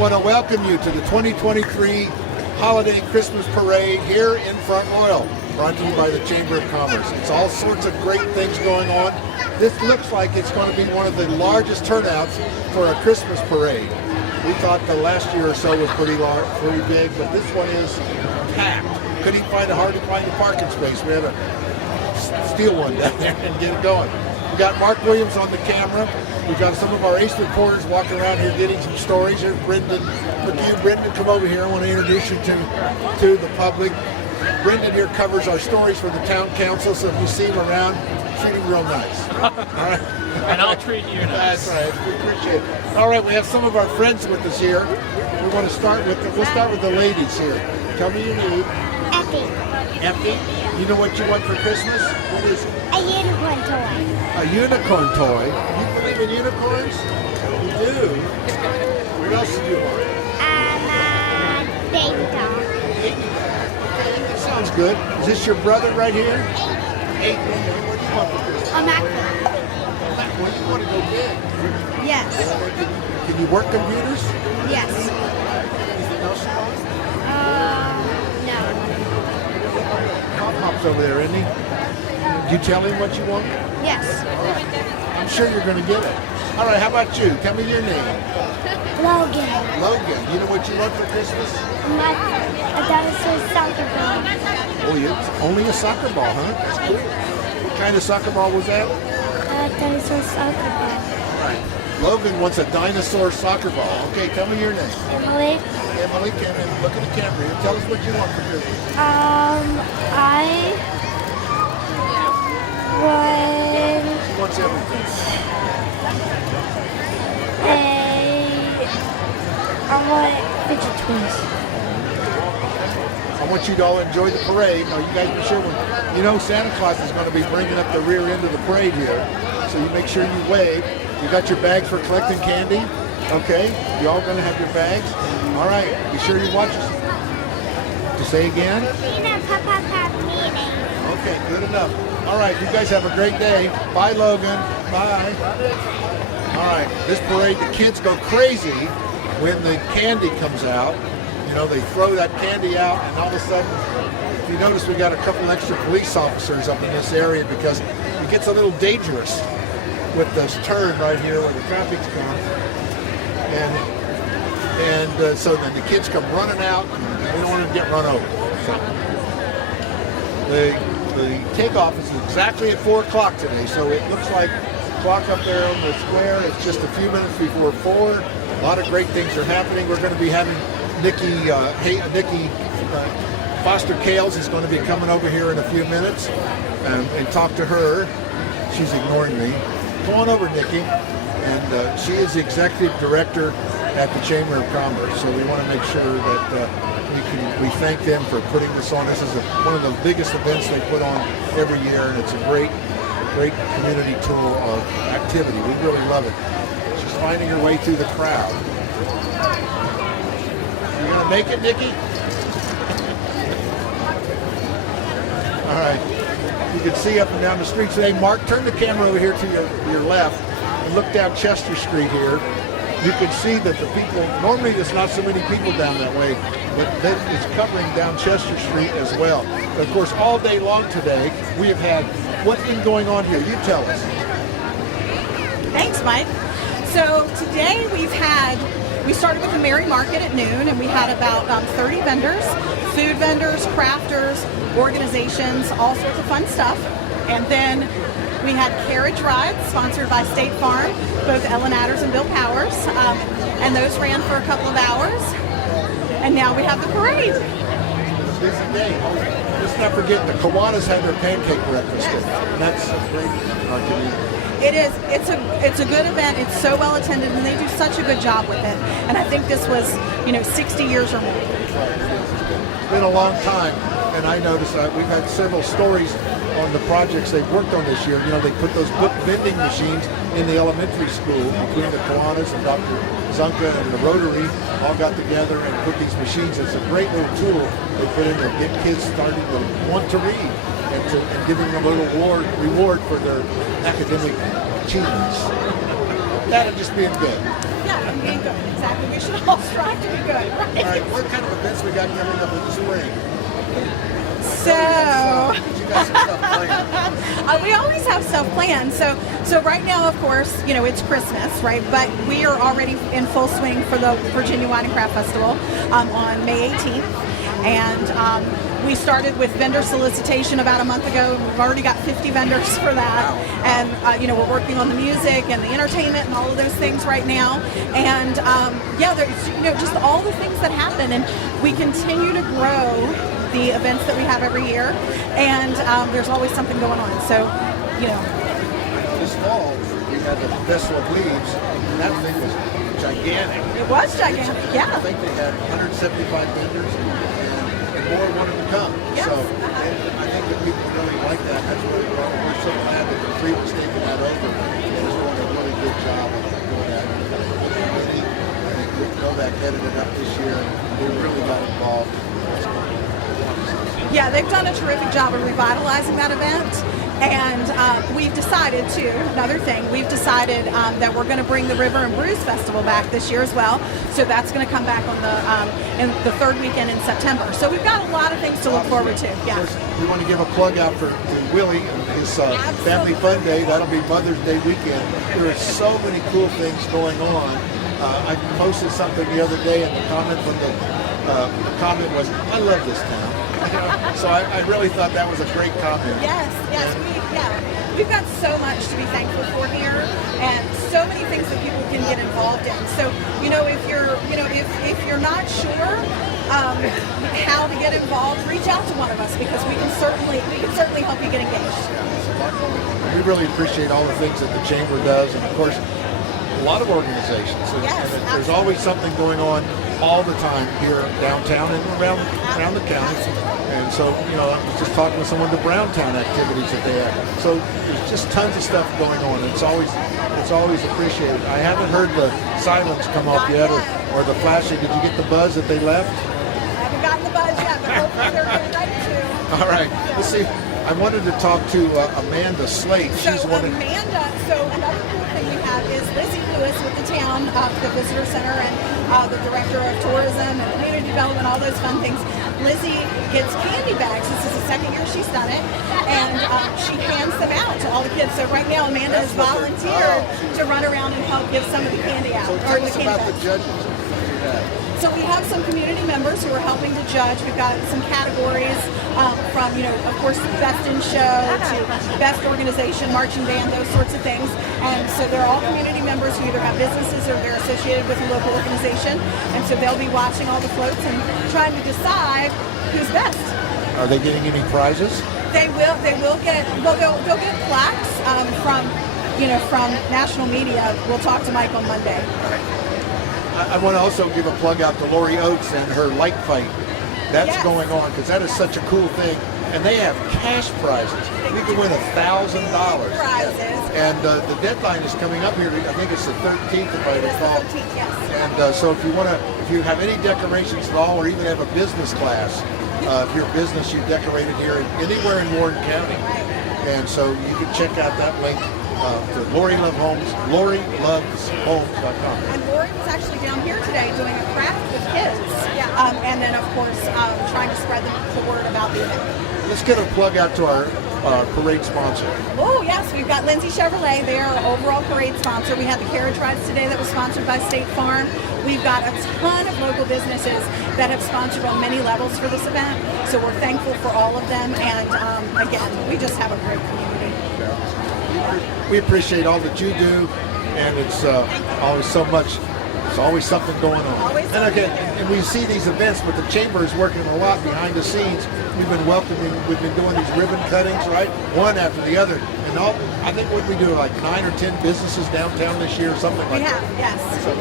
want to welcome you to the 2023 Holiday Christmas Parade here in Front Royal, brought to you by the Chamber of Commerce. It's all sorts of great things going on. This looks like it's going to be one of the largest turnouts for a Christmas parade. We thought the last year or so was pretty large, pretty big, but this one is packed. Couldn't even hard to find a parking space. We had to steal one down there and get it going. We got Mark Williams on the camera. We've got some of our ace reporters walking around here getting some stories. Here's Brendan McCool. Brendan, come over here. I want to introduce you to the public. Brendan here covers our stories for the town council, so if you see him around, treat him real nice. All right? And I'll treat you nice. That's right. We appreciate it. All right, we have some of our friends with us here. We want to start with the ladies here. Tell me your name. Effie. Effie, you know what you want for Christmas? What is it? A unicorn toy. A unicorn toy? You believe in unicorns? You do? What else do you want? Baby doll. Okay, that sounds good. Is this your brother right here? 8. What do you want for Christmas? A McCool. Well, you want to go big. Yes. Can you work computers? Yes. Anything else you want? No. Pop-Pop's over there, isn't he? Did you tell him what you want? Yes. I'm sure you're going to get it. All right, how about you? Tell me your name. Logan. Logan. You know what you want for Christmas? A dinosaur soccer ball. Oh, it's only a soccer ball, huh? That's cool. What kind of soccer ball was that? A dinosaur soccer ball. All right. Logan wants a dinosaur soccer ball. Okay, tell me your name. Emily. Emily, look at the camera here. Tell us what you want for Christmas. I want She wants everything. I want fidget toys. I want you to all enjoy the parade. Now, you guys be sure when you know Santa Claus is going to be bringing up the rear end of the parade here, so you make sure you wave. You got your bags for collecting candy? Okay, you all going to have your bags? All right, be sure you watch us. To say again? Okay, good enough. All right, you guys have a great day. Bye, Logan. Bye. All right, this parade, the kids go crazy when the candy comes out. You know, they throw that candy out, and all of a sudden, if you notice, we got a couple extra police officers up in this area because it gets a little dangerous with this turn right here where the traffic's come. And so then the kids come running out, and we don't want to get run over. So the takeoff is exactly at 4 o'clock today, so it looks like the clock up there on the square, it's just a few minutes before 4. A lot of great things are happening. We're going to be having Nikki Foster Kales is going to be coming over here in a few minutes and talk to her. She's ignoring me. Come on over, Nikki. And she is the executive director at the Chamber of Commerce. So we want to make sure that we thank them for putting this on. This is one of the biggest events they put on every year, and it's a great community tool of activity. We really love it. She's finding her way through the crowd. You gonna make it, Nikki? All right. You can see up and down the street today. Mark, turn the camera over here to your left and look down Chester Street here. You can see that the people, normally there's not so many people down that way, but that is covering down Chester Street as well. But of course, all day long today, we have had, what's been going on here? You tell us. Thanks, Mike. So today we started with the Merry Market at noon, and we had about 30 vendors, food vendors, crafters, organizations, all sorts of fun stuff. And then we had carriage rides sponsored by State Farm, both Ellen Adders and Bill Powers, and those ran for a couple of hours. And now we have the parade. Busy day. Let's not forget the Kiwanis had their pancake breakfast. That's a great community. It is. It's a good event. It's so well attended, and they do such a good job with it. And I think this was, 60 years or more. It's been a long time, and I noticed that we've had several stories on the projects they've worked on this year. They put those book vending machines in the elementary school between the Kiwanis and Dr. Zunka and the Rotary all got together and put these machines. It's a great little tool they put in there, get kids starting to want to read and giving them a little reward for their academic achievements. That and just being good. Yeah, and being good. Exactly. We should all strive to be good, right? All right, what kind of events we got coming up in the spring? So You got some stuff planned. we always have stuff planned. So right now, of course, it's Christmas, right? But we are already in full swing for the Virginia Wine and Craft Festival on May 18th, and we started with vendor solicitation about a month ago. We've already got 50 vendors for that, and we're working on the music and the entertainment and all of those things right now. And there's just all the things that happen, and we continue to grow the events that we have every year, and there's always something going on. So, This fall, we had the Festival of Leaves, and that thing was gigantic. it was gigantic. I Yeah. think they had 175 vendors, and more wanted to come. Yes. So I think that people really like that. That's what we're so glad that the three was taking that over. And is doing a really good job of doing that. I think Rick Novak headed it up this year. They really got involved. Yeah, they've done a terrific job of revitalizing that event. And we've decided we've decided that we're going to bring the River and Brews Festival back this year as well. So that's going to come back on in the third weekend in September. So we've got a lot of things to look forward to. Yeah. Of course, we want to give a plug out for Willie and his Family Fun Day. That'll be Mother's Day weekend. There are so many cool things going on. I posted something the other day, and the comment from the comment was, "I love this town." So I really thought that was a great comment. Yes, we've got so much to be thankful for here, and so many things that people can get involved in. So if you're not sure how to get involved, reach out to one of us, because we can certainly help you get engaged. We really appreciate all the things that the Chamber does, and of course, a lot of organizations. Yes, and there's always something going on all the time here downtown and around the county. And so, I was just talking with someone, the Browntown activities that they have. So there's just tons of stuff going on. It's always appreciated. I haven't heard the silence come off yet, or the flashing. Did you get the buzz that they left? I haven't gotten the buzz yet, but hopefully they're getting ready to. All right. Let's see. I wanted to talk to Amanda Sleigh. She's one of Another cool thing we have is Lizzie Lewis with the town, the visitor center, and the director of tourism and community development, all those fun things. Lizzie gets candy bags. This is the second year she's done it, and she hands them out to all the kids. So right now, Amanda has volunteered to run around and help give some of the candy out. So tell us about the judges. So we have some community members who are helping to judge. We've got some categories from, of course, best in show to best organization, marching band, those sorts of things. And so they're all community members who either have businesses or they're associated with a local organization. And so they'll be watching all the floats and trying to decide who's best. Are they getting any prizes? They will get. They'll get plaques from national media. We'll talk to Mike on Monday. I want to also give a plug out to Lori Oates and her light fight. That's going on, because that is such a cool thing. And they have cash prizes. You can win $1,000. Prizes. And the deadline is coming up here. I think it's the 13th, if I recall. 13th, yes. And so if you have any decorations at all, or even have a business class, if your business you decorated here anywhere in Warren County. And so you can check out that link to Lori Love Homes, LoriLovesHomes.com. And Lori was actually down here today doing a craft with kids. And then, of course, trying to spread the word about the event. Let's get a plug out to our parade sponsor. Oh, yes, we've got Lindsay Chevrolet. They are our overall parade sponsor. We had the carriage rides today that was sponsored by State Farm. We've got a ton of local businesses that have sponsored on many levels for this event. So we're thankful for all of them. And again, we just have a great community. We appreciate all that you do, and it's always so much. There's always something going on. And we see these events, but the Chamber is working a lot behind the scenes. We've been doing these ribbon cuttings, right? One after the other. And I think what we do, like 9 or 10 businesses downtown this year, something like that. We have, yes.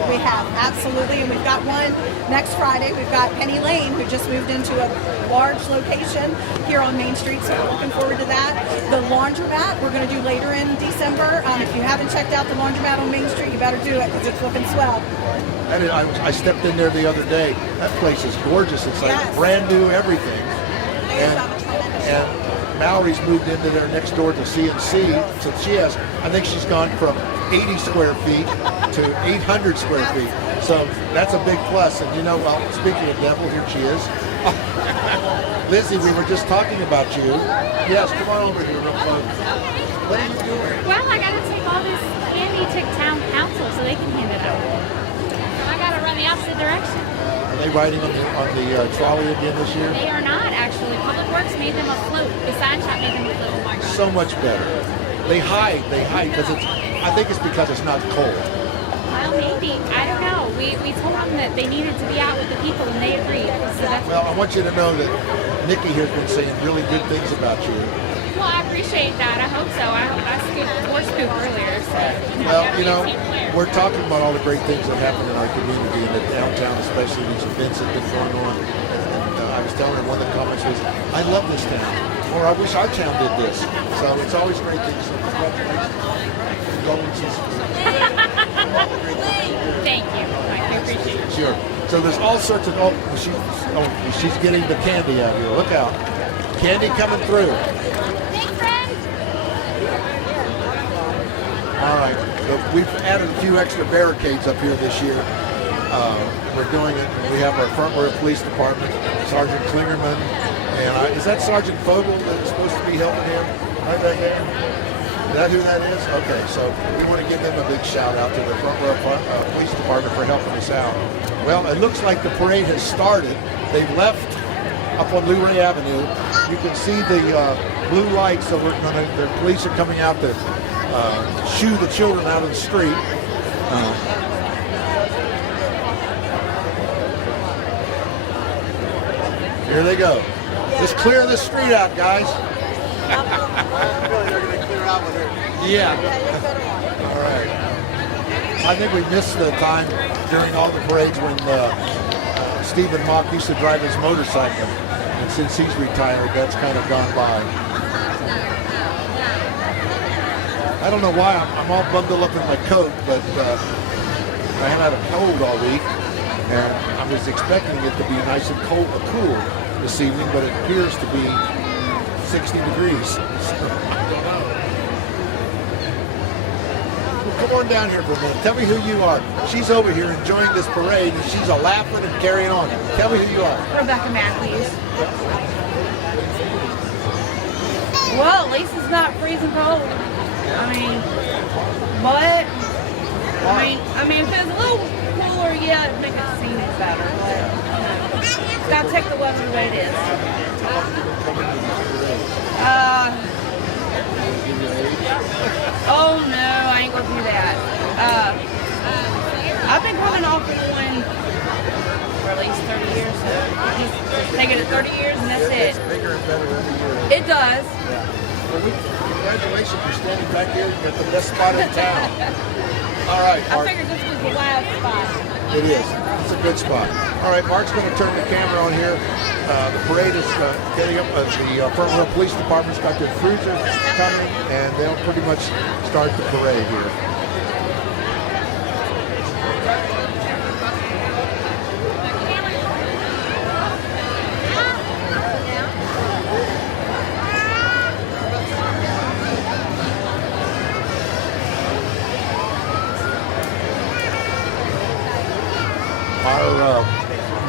We have, absolutely. And we've got one next Friday. We've got Penny Lane, who just moved into a large location here on Main Street, so we're looking forward to that. The laundromat, we're going to do later in December. If you haven't checked out the laundromat on Main Street, you better do it, because it's looking swell. I stepped in there the other day. That place is gorgeous. It's like brand new everything. And Mallory's moved into there next door to CNC. So I think she's gone from 80 square feet to 800 square feet. So that's a big plus. And you know, well, speaking of devil, here she is. Lizzie, we were just talking about you. Yes, come on over here real close. What are you doing? Well, I gotta take all this candy to town council so they can hand it out. I gotta run the opposite direction. Are they riding on the trolley again this year? They are not actually. Public Works made them a float. The sign shop made them a float. So much better. They hide because I think it's because it's not cold. Well, maybe. I don't know. We told them that they needed to be out with the people and they agreed. So that's Well, I want you to know that Nikki here has been saying really good things about you. well, I appreciate that. I hope so. I scooped more scoop earlier. So Well, you know, we're talking about all the great things that happen in our community and the downtown, especially these events that have been going on. And I was telling her one of the comments was, I love this town, or I wish our town did this. So it's always great things. So congratulations. Condolences. Thank you. I appreciate it. Sure. So there's all sorts of, she's getting the candy out here. Look out. Candy coming through. Thanks, friend. All right, so we've added a few extra barricades up here this year. We're doing it. We have our front row police department, Sergeant Klingerman, and is that Sergeant Vogel that's supposed to be helping him? Right back there? Is that who that is? Okay, so we want to give them a big shout out to the front row police department for helping us out. Well, it looks like the parade has started. They've left up on Luray Avenue. You can see the blue lights, so the police are coming out to shoo the children out of the street. Here they go. Just clear this street out, guys. Really, they're going to clear out with her. Yeah. All right. I think we missed the time during all the parades when Stephen Mock used to drive his motorcycle. And since he's retired, that's kind of gone by. I don't know why I'm all bundled up in my coat, but I have had a cold all week, and I was expecting it to be nice and cool this evening, but it appears to be 60 degrees. Come on down here for a minute. Tell me who you are. She's over here enjoying this parade, and she's laughing and carrying on. Tell me who you are. Rebecca Matthews. Well, at least it's not freezing cold. I mean, but I mean, if it's a little cooler, yeah, it'd make it seem better. But gotta take the weather the way it is. Oh no, I ain't gonna do that. I've been coming off one for at least 30 years. So he's taking it 30 years, and that's it. Bigger and better every year. It does. Well, congratulations for standing back here. You got the best spot in town. All right, I Mark. figured this was the wild spot. It is. It's a good spot. All right, Mark's going to turn the camera on here. The parade is getting up. The front row police department's got their cruiser coming, and they'll pretty much start the parade here.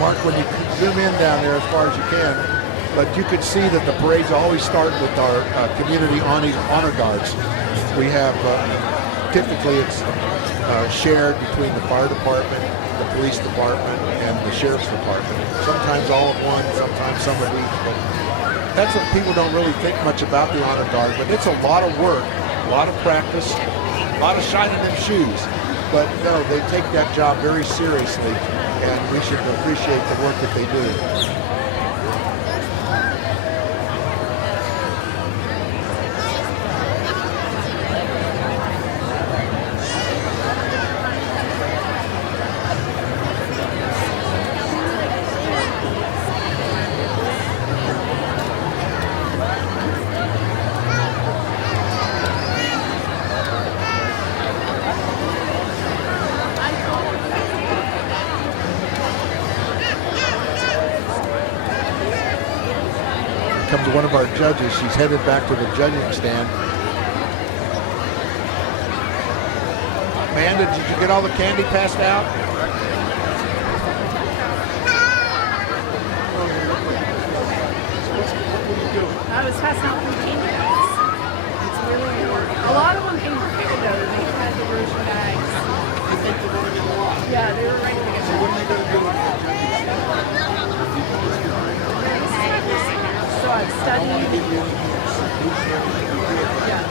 Mark, when you zoom in down there as far as you can, but you could see that the parades always start with our community honor guards. We have, typically it's shared between the fire department, the police department, and the sheriff's department. Sometimes all of one, sometimes some of each, but that's what people don't really think much about the honor guard, but it's a lot of work, a lot of practice, a lot of shining them shoes. But no, they take that job very seriously, and we should appreciate the work that they do. Comes one of our judges. She's headed back to the judging stand. Amanda, did you get all the candy passed out? I was passing out some candy bars. It's really important. A lot of them came prepared though. They had the grocery bags. You think they're going to get a lot? Yeah, they were ready to get So what are they going to do? So I've studied. Yeah.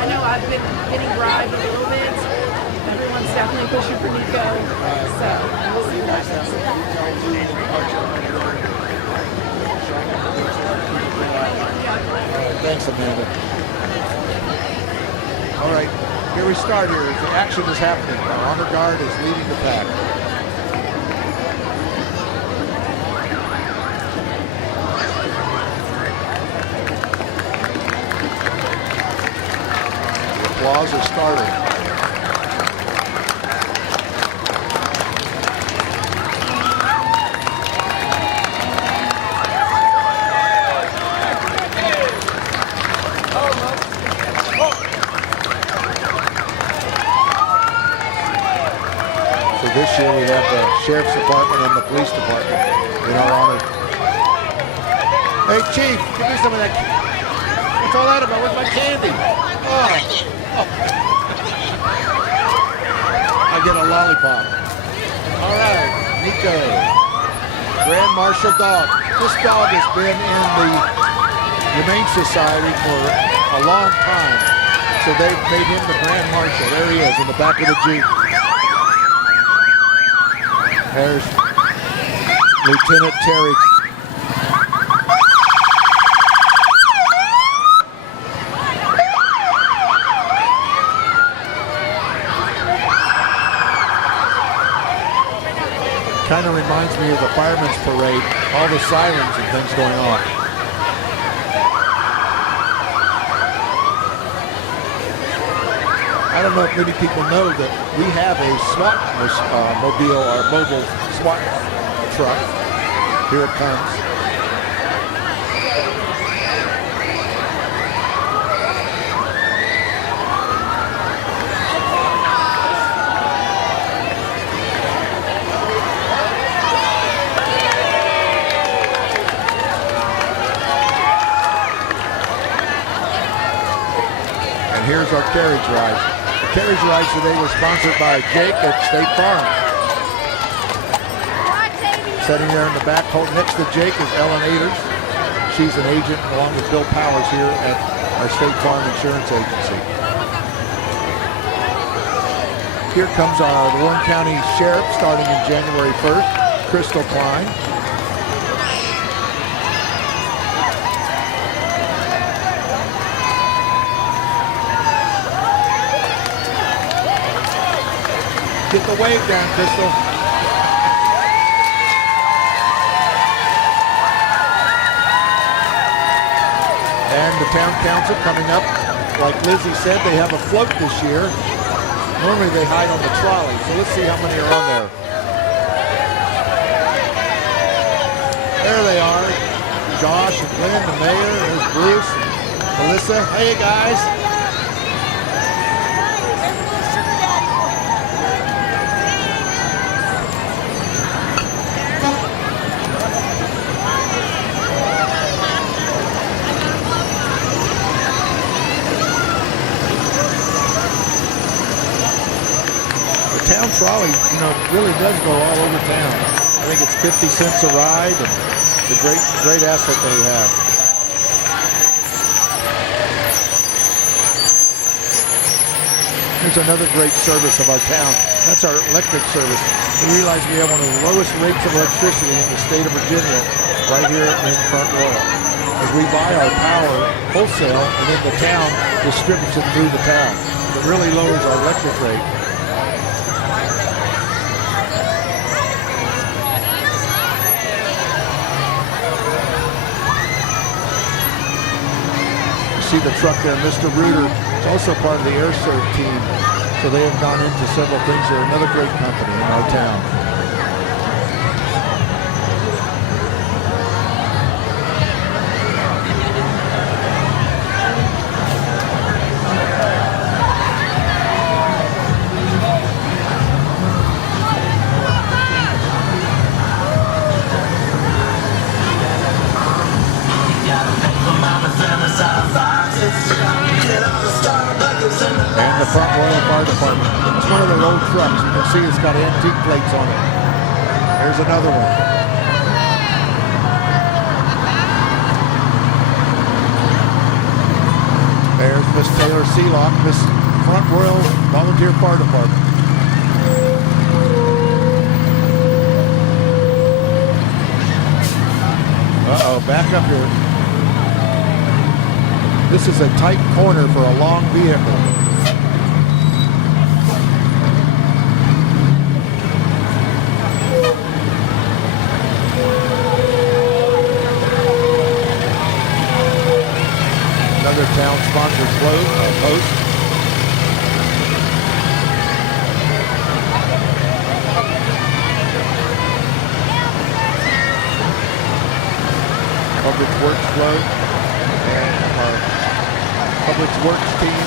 I know I've been getting bribed a little bit. Everyone's definitely pushing for Nico. So we'll see what happens. Thanks, Amanda. All right, here we start here. The action is happening. Our honor guard is leading the pack. Applause is starting. This year we have the Sheriff's Department and the Police Department in our honor. Hey Chief, give me some of that. What's all that about? Where's my candy? Oh. I get a lollipop. All right, Nico, Grand Marshal dog. This dog has been in the Humane Society for a long time, so they've made him the Grand Marshal. There he is in the back of the Jeep. There's Lieutenant Terry. Kind of reminds me of the firemen's parade, all the sirens and things going on. I don't know if many people know that we have a SWAT mobile or mobile SWAT truck. Here it comes. And here's our carriage ride. Carriage rides today were sponsored by Jake at State Farm. Sitting there in the back, next to Jake is Ellen Aders. She's an agent along with Bill Powers here at our State Farm Insurance Agency. Here comes our Warren County Sheriff starting in January 1st, Crystal Klein. Get the wave down, Crystal. And the town council coming up. Like Lizzie said, they have a float this year. Normally they hide on the trolley, so let's see how many are on there. There they are. Josh and Glenn, the mayor. There's Bruce, Melissa. Hey, guys. Town trolley, really does go all over town. I think it's 50 cents a ride, and it's a great asset they have. Here's another great service of our town. That's our electric service. We realize we have one of the lowest rates of electricity in the state of Virginia, right here in Front Royal. As we buy our power wholesale, and then the town distributes it through the town. It really lowers our electric rate. See the truck there, Mr. Reuter is also part of the Air Serv team, so they have gone into several things. They're another great company in our town. And the Front Royal Fire Department. It's one of their old trucks. You can see it's got antique plates on it. There's another one. There's Miss Taylor Seelock, Miss Front Royal Volunteer Fire Department. Uh-oh, back up here. This is a tight corner for a long vehicle. Another town-sponsored post. Public Works float and our Public Works team.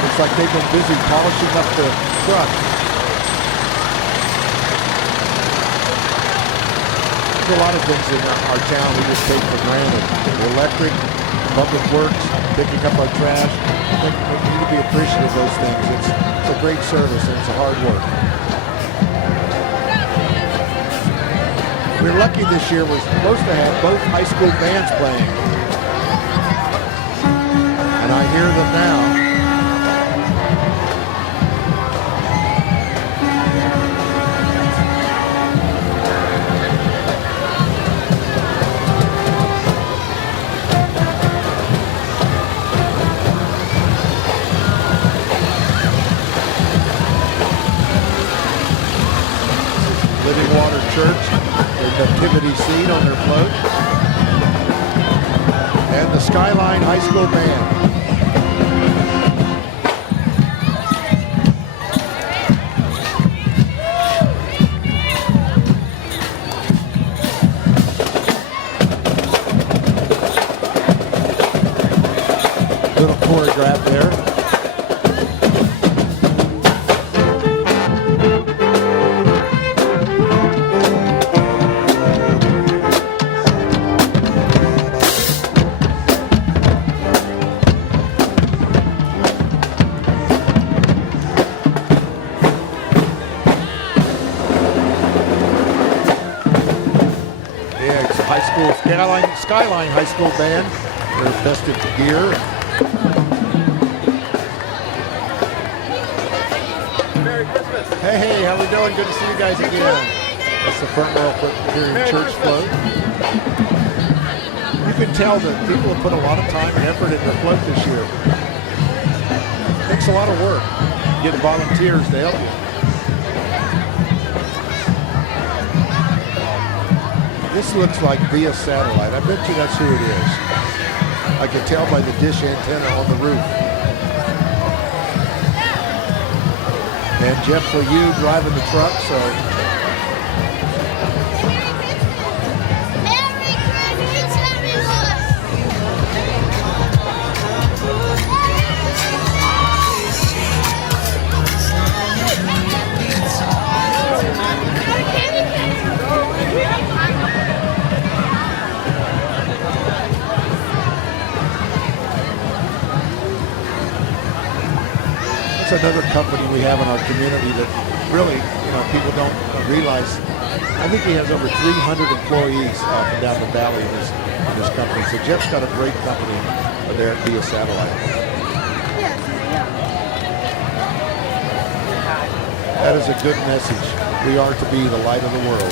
Looks like they've been busy polishing up the truck. There's a lot of things in our town we just take for granted. The electric, Public Works, picking up our trash. I think we need to be appreciative of those things. It's a great service and it's a hard work. We're lucky this year. We're supposed to have both high school bands playing. And I hear them now. Living Water Church. Nativity scene on their float, and the Skyline High School Band. Little choreograph there. Skyline High School Band, their festive gear. Merry Christmas. Hey, how we doing? Good to see you guys again. That's the Front Royal Presbyterian Church float. You can tell that people have put a lot of time and effort into the float this year. It takes a lot of work. You get volunteers to help you. This looks like via satellite. I bet you that's who it is. I can tell by the dish antenna on the roof. And Jeff, for you driving the truck, so. Merry Christmas, everyone! That's another company we have in our community that really, people don't realize. I think he has over 300 employees up and down the valley in this company. So Jeff's got a great company there at Via Satellite. That is a good message. We are to be the light of the world.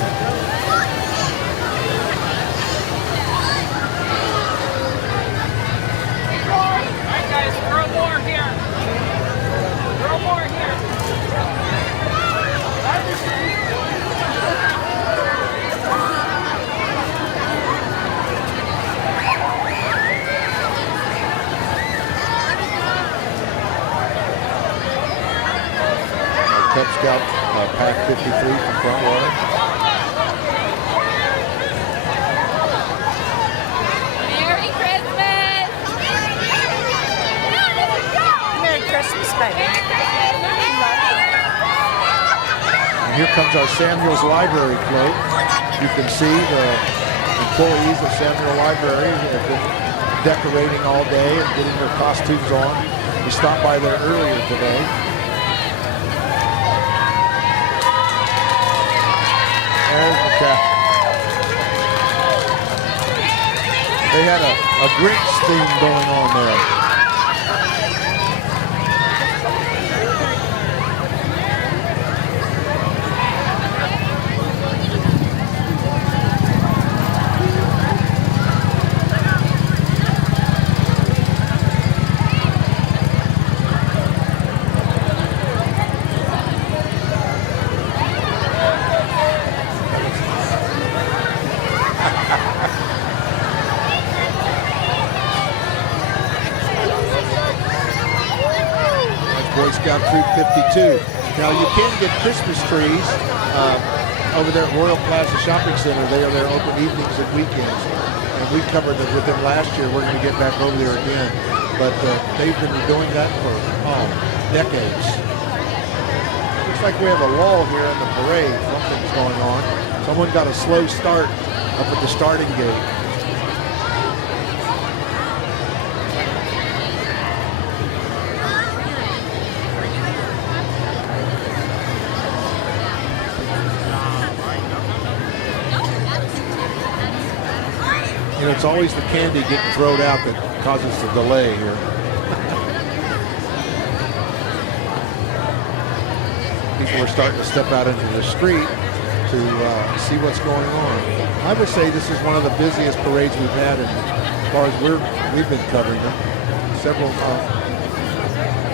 Cub Scout Pack 53 from Frontwater. Merry Christmas! Merry Christmas, baby. And here comes our Samuel's Library float. You can see the employees of Samuel Library have been decorating all day and getting their costumes on. We stopped by there earlier today. There's McCool. They had a Grinch theme going on there. Boy Scout Troop 52. Now you can get Christmas trees over there at Royal Plaza Shopping Center. They are there open evenings and weekends. And we covered it with them last year. We're going to get back over there again. But they've been doing that for decades. Looks like we have a lull here in the parade. Something's going on. Someone got a slow start up at the starting gate. You know, it's always the candy getting thrown out that causes the delay here. People are starting to step out into the street to see what's going on. I would say this is one of the busiest parades we've had as far as we've been covering them. Several,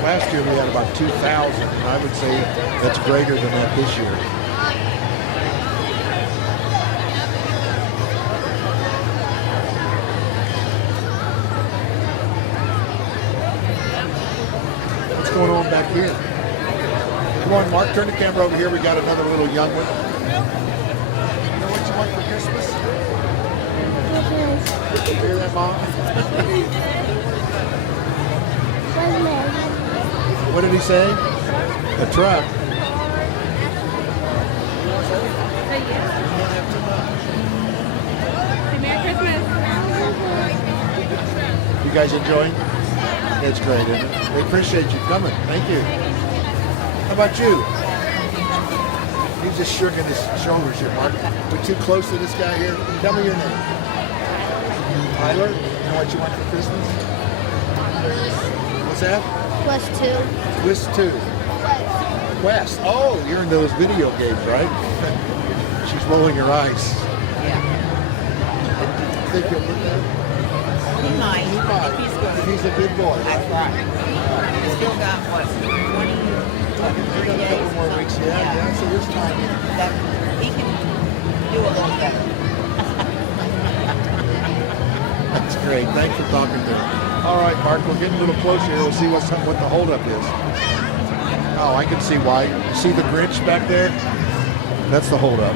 last year we had about 2,000, and I would say that's greater than that this year. Going on back here. Come on, Mark, turn the camera over here. We got another little young one. You know what you want for Christmas? You hear that, Mom? What did he say? A truck. Merry Christmas. You guys enjoying? It's great, isn't it? We appreciate you coming. Thank you. How about you? He's just shrugging his shoulders here, Mark. We're too close to this guy here. Tell me your name. Tyler, you know what you want for Christmas? What's that? Plus 2. Twist 2. Quest. Oh, you're into those video games, right? She's rolling her eyes. Yeah. Think you'll put that? He might. He might. He's good. He's a good boy. That's right. He's still got, what, 20, We got a couple more weeks. Yeah, so this time. that he can do a little better. That's great. Thanks for talking to me. All right, Mark, we're getting a little closer here. We'll see what the holdup is. Oh, I can see why. You see the Grinch back there? That's the holdup.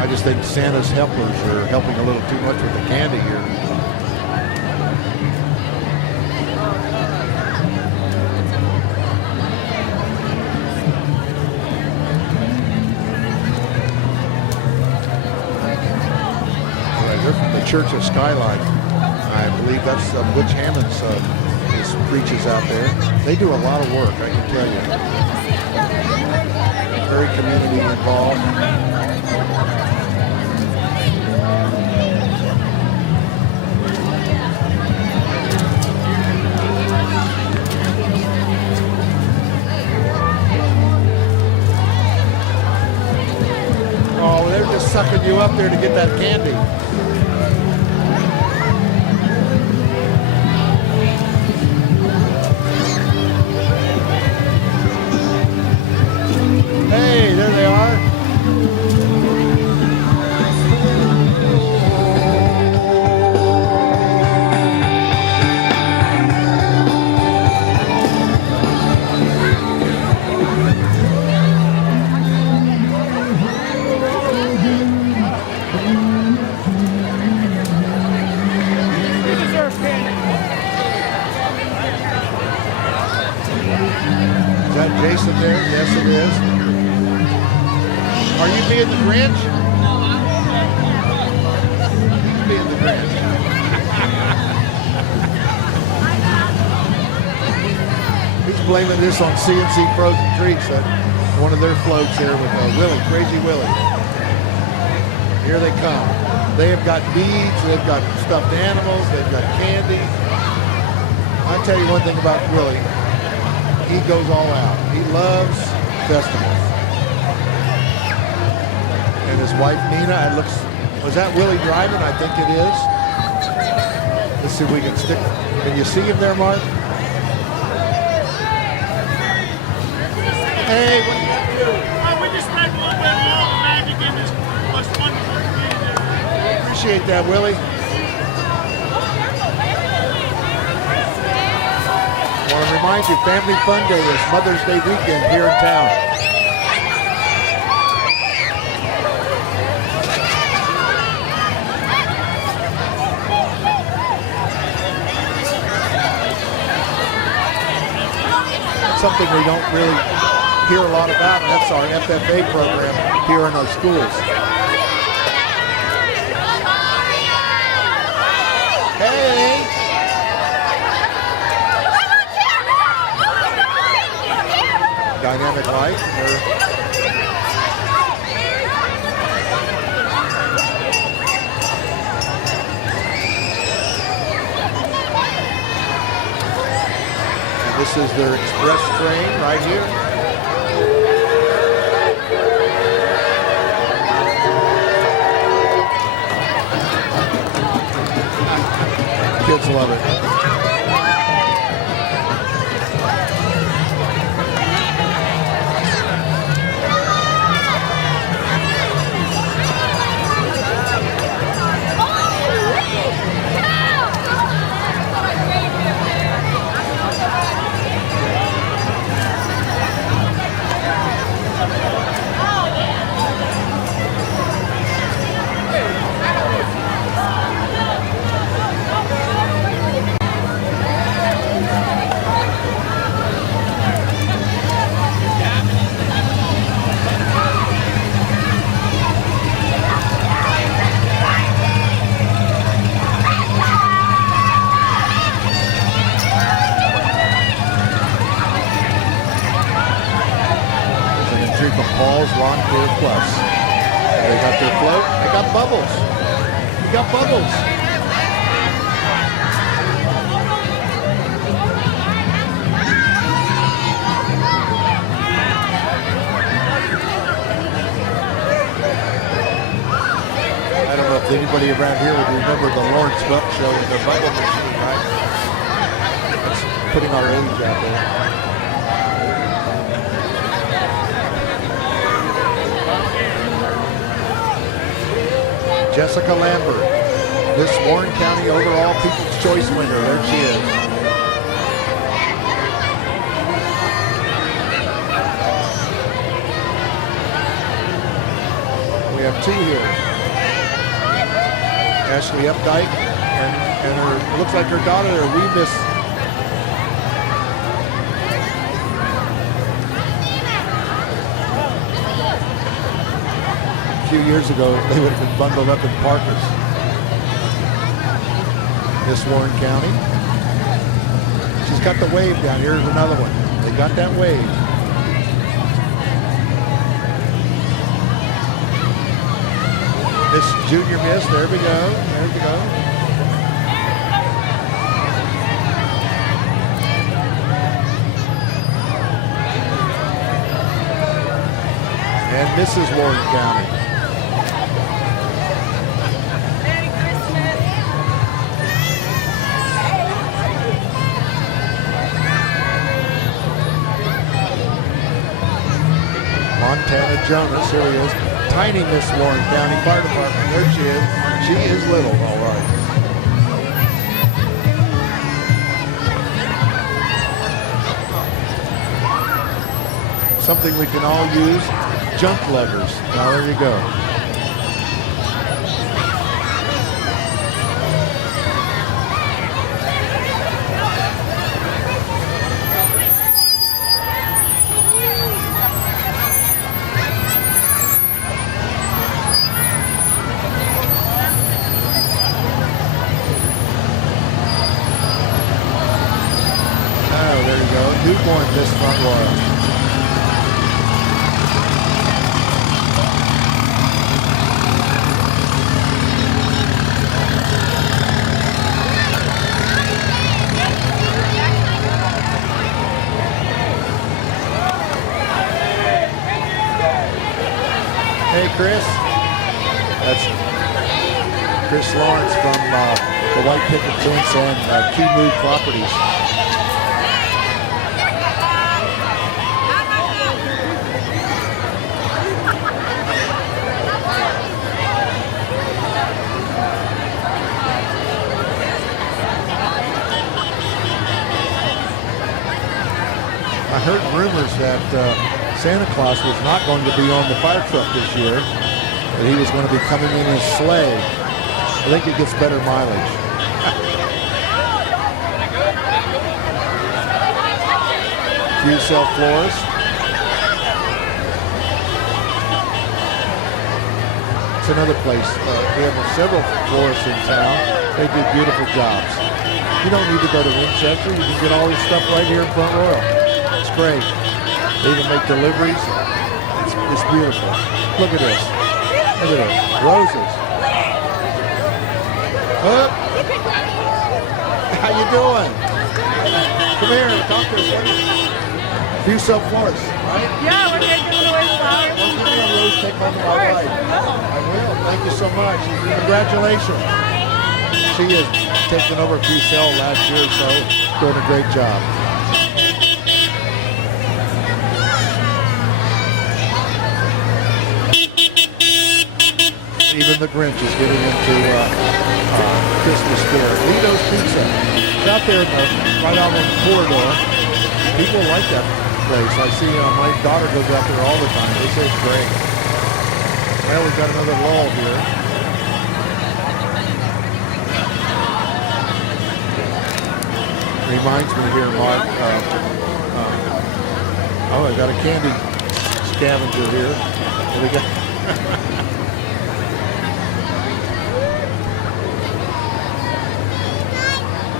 I just think Santa's helpers are helping a little too much with the candy here. All right, they're from the Church of Skyline. I believe that's Butch Hammond's his preaches out there. They do a lot of work, I can tell you. Very community involved. Oh, they're just sucking you up there to get that candy. Hey, there they are. Yes, it is. Are you being the Grinch? You being the Grinch. He's blaming this on CNC Frozen Treats, one of their floats here with Willie, Crazy Willie. Here they come. They have got beads, they've got stuffed animals, they've got candy. I'll tell you one thing about Willie. He goes all out. He loves festivals. And his wife Nina, it looks, was that Willie driving? I think it is. Let's see if we can stick. Can you see him there, Mark? Hey, what do you have to do? We just spent a little bit of all the magic in this most wonderful community. Appreciate that, Willie. I want to remind you, Family Fun Day is Mother's Day weekend here in town. Something we don't really hear a lot about, and that's our FFA program here in our schools. Hey! Dynamic light. And this is their express train right here. Kids love it. Plus. They got their float. They got bubbles. You got bubbles. I don't know if anybody around here would remember the Lawrence Buck show with the bubble machine, right? That's putting our age out there. Jessica Lambert, Miss Warren County overall People's Choice winner. There she is. We have two here. Ashley Updike and her, looks like her daughter, her wee Miss. A few years ago, they would have been bundled up in Parkers. Miss Warren County. She's got the wave down. Here's another one. They got that wave. Miss Junior Miss, there we go. There we go. And Mrs. Warren County. Montana Jonas, here he is. Tiny Miss Warren County Fire Department. There she is. She is little, all right. Something we can all use, junk luggers. Now there you go. Front Royal. Hey, Chris. That's Chris Lawrence from the White Picket Fence and Key Move Properties. I heard rumors that Santa Claus was not going to be on the fire truck this year, that he was going to be coming in his sleigh. I think it gets better mileage. Few cell floors. It's another place. We have several florists in town. They do beautiful jobs. You don't need to go to Winchester. You can get all this stuff right here in Front Royal. It's great. They even make deliveries. It's beautiful. Look at this. Look at this. Roses. Huh? How you doing? Come here and talk to us. Few cell floors, right? Yeah, we're going to give away flowers. Well, give me a rose, take home to my wife. I will. Thank you so much. Congratulations. She has taken over Few Cell last year or so. Doing a great job. Even the Grinch is getting into Christmas spirit. Lito's Pizza. It's out there right out on the corridor. People like that place. I see my daughter goes out there all the time. They say it's great. Well, we've got another lull here. Reminds me here, Mark. Oh, I got a candy scavenger here. What we got?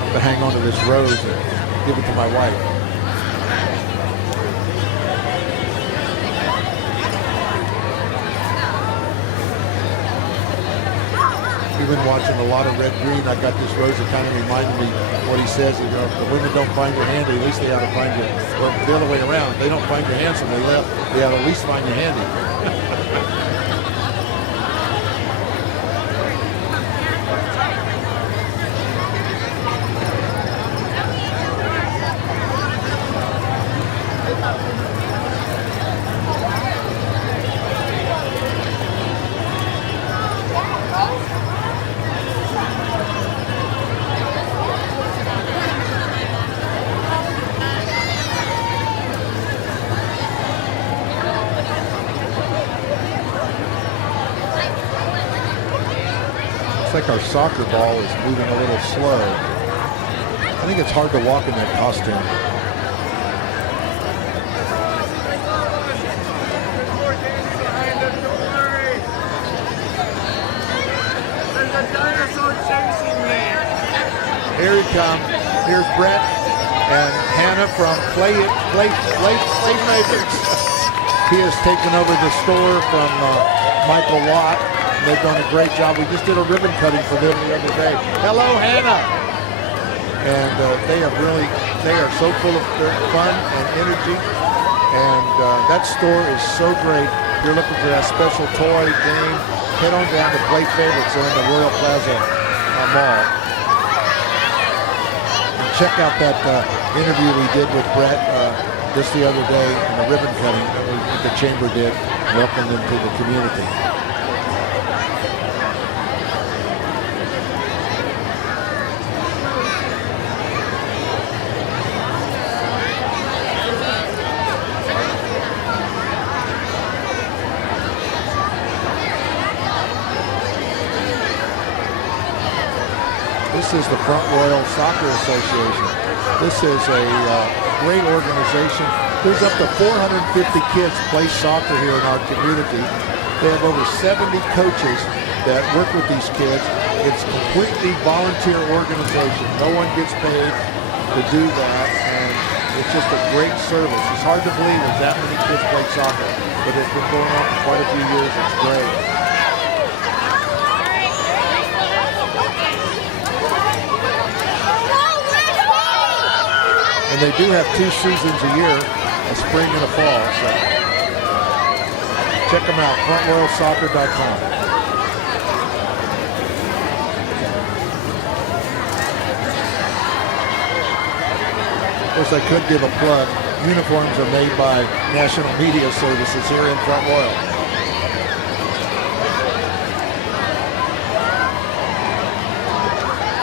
To hang on to this rose and give it to my wife. We've been watching a lot of Red Green. I got this rose that kind of reminded me what he says. You know, if the women don't find your handy, at least they ought to find you. Well, the other way around. If they don't find you handsome, they ought to at least find you handy. Looks like our soccer ball is moving a little slow. I think it's hard to walk in that costume. Here he comes. Here's Brett and Hannah from Playmakers. He has taken over the store from Michael Lott. They've done a great job. We just did a ribbon cutting for them the other day. Hello, Hannah. And they are so full of fun and energy. And that store is so great. If you're looking for that special toy game, head on down to Play Favorites in the Royal Plaza Mall. And check out that interview we did with Brett just the other day in the ribbon cutting that the Chamber did. Welcome them to the community. This is the Front Royal Soccer Association. This is a great organization. There's up to 450 kids play soccer here in our community. They have over 70 coaches that work with these kids. It's a completely volunteer organization. No one gets paid to do that. And It's just a great service. It's hard to believe that that many kids play soccer, but it's been going on for quite a few years. It's great. And they do have 2 seasons a year, a spring and a fall. So check them out, frontroyalsoccer.com. Of course, I could give a plug. Uniforms are made by National Media Services here in Front Royal.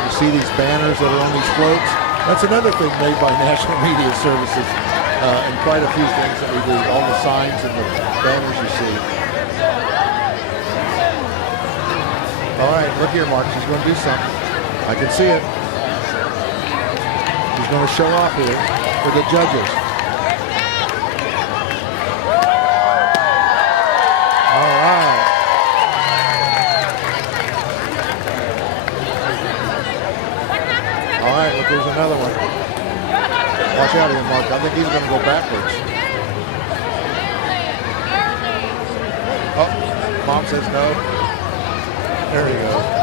You see these banners that are on these floats? That's another thing made by National Media Services, and quite a few things that we do. All the signs and the banners you see. All right, look here, Mark. She's going to do something. I can see it. She's going to show off here for the judges. All right. All right, look, there's another one. Watch out here, Mark. I think he's going to go backwards. Oh, Mom says no. There he goes.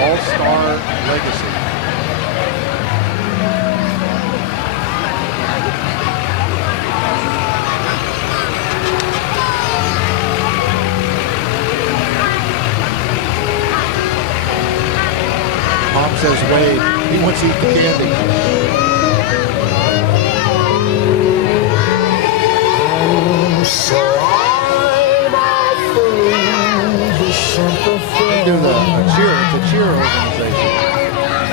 All-Star Legacy. Mom says wave. He wants to eat the candy. They do a cheer. It's a cheer organization.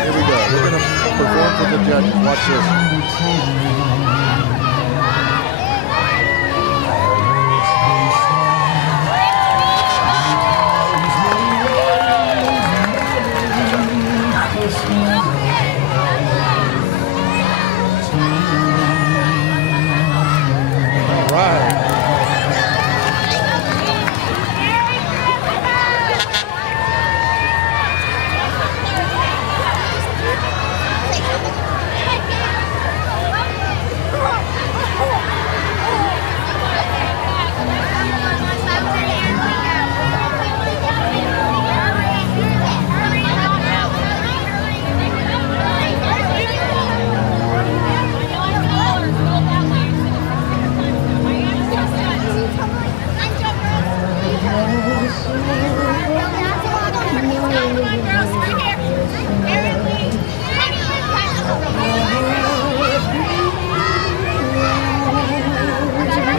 Here we go. We're going to perform for the judges. Watch this. All right.